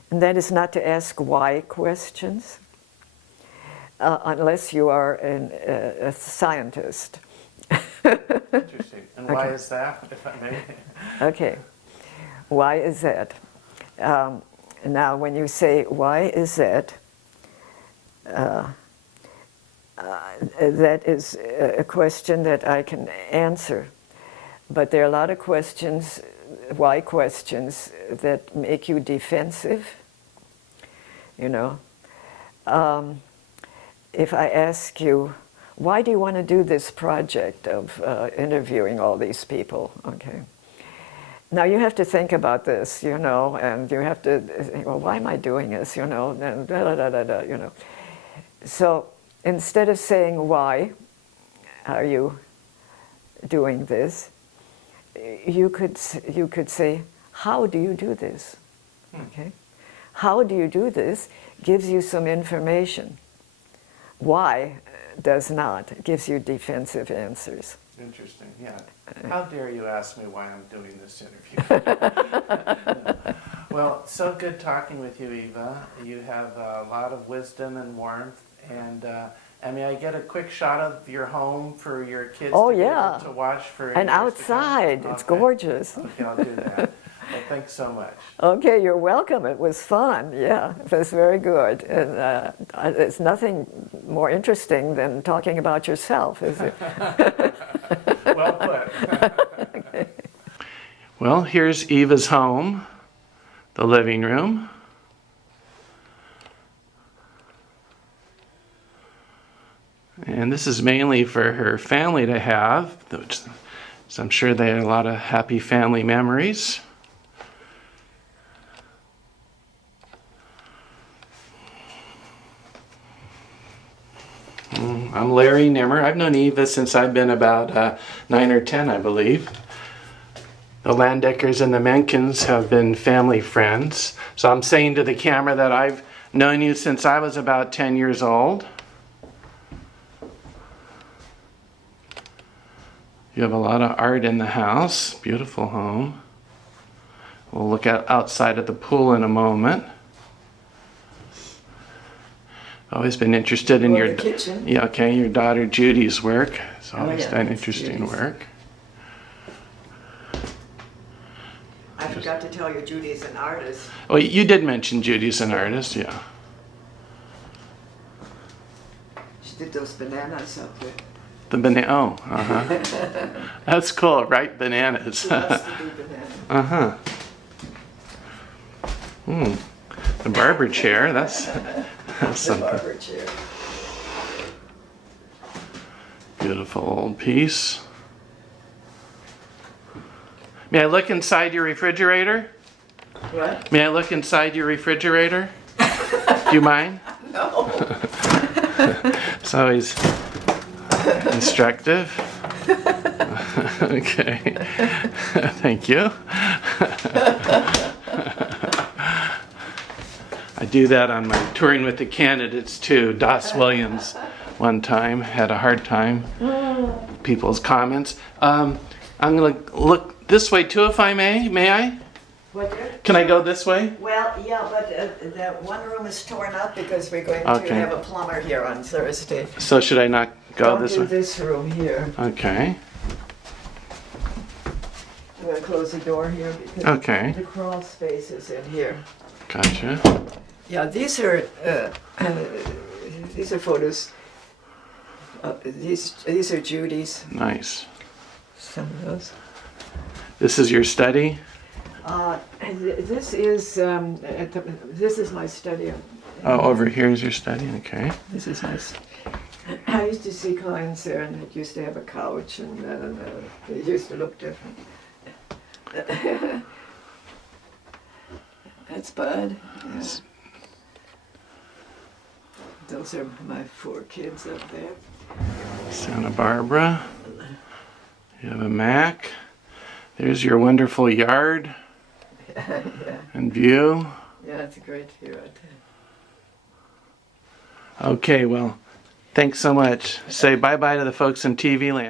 and that is not to ask why questions, unless you are a scientist. Interesting. And why is that, if I may? Okay. Why is that? Now, when you say, why is that, that is a question that I can answer. But there are a lot of questions, why questions, that make you defensive, you know. If I ask you, why do you want to do this project of interviewing all these people, okay? Now you have to think about this, you know, and you have to think, well, why am I doing this, you know, and you know. So instead of saying, why are you doing this, you could say, how do you do this, okay? How do you do this gives you some information. Why does not. It gives you defensive answers. Interesting, yeah. How dare you ask me why I'm doing this interview? Well, so good talking with you, Eva. You have a lot of wisdom and warmth. And may I get a quick shot of your home for your kids to be able to watch for and outside. It's gorgeous. Okay, I'll do that. Well, thanks so much. Okay, you're welcome. It was fun. Yeah, it was very good. And it's nothing more interesting than talking about yourself, is it? Well put. Okay. Well, here's Eva's home, the living room. And this is mainly for her family to have, so I'm sure they had a lot of happy family memories. I'm Larry Nimmer. I've known Eva since I've been about 9 or 10, I believe. The Landeckers and the Menkins have been family friends. So I'm saying to the camera that I've known you since I was about 10 years old. You have a lot of art in the house. Beautiful home. We'll look outside at the pool in a moment. Always been interested in your kitchen. Yeah, okay, your daughter Judy's work. It's always done interesting work. I forgot to tell you, Judy's an artist. Oh, you did mention Judy's an artist, yeah. She did those bananas up there. The banana. Oh, uh-huh. That's cool. Ripe bananas. She loves to do bananas. Uh-huh. The barber chair. That's The something. barber chair. Beautiful old piece. May I look inside your refrigerator? What? May I look inside your refrigerator? Do you mind? No. It's always instructive. Okay. Thank you. I do that on my touring with the candidates too. Doss Williams one time had a hard time. People's comments. I'm going to look this way too if I may. May I? What, dear? Can I go this way? Well, yeah, but that one room is torn up because we're going Okay. to have a plumber here on Thursday. So should I not go Don't this do way? this room here. Okay. I'm going to close the door here because Okay. the crawl space is in here. Gotcha. Yeah, these are photos. These are Judy's. Nice. Some of those. This is your study? This is my study. Oh, over here is your study. Okay. This is nice. I used to see clients there, and it used to have a couch, and it used to look different. That's Bud. Yeah. Those are my 4 kids up there. Santa Barbara. You have a Mac. There's your wonderful yard Yeah, and view. yeah, it's a great view out there. Okay, well, thanks so much. Say bye-bye to the folks in TV land.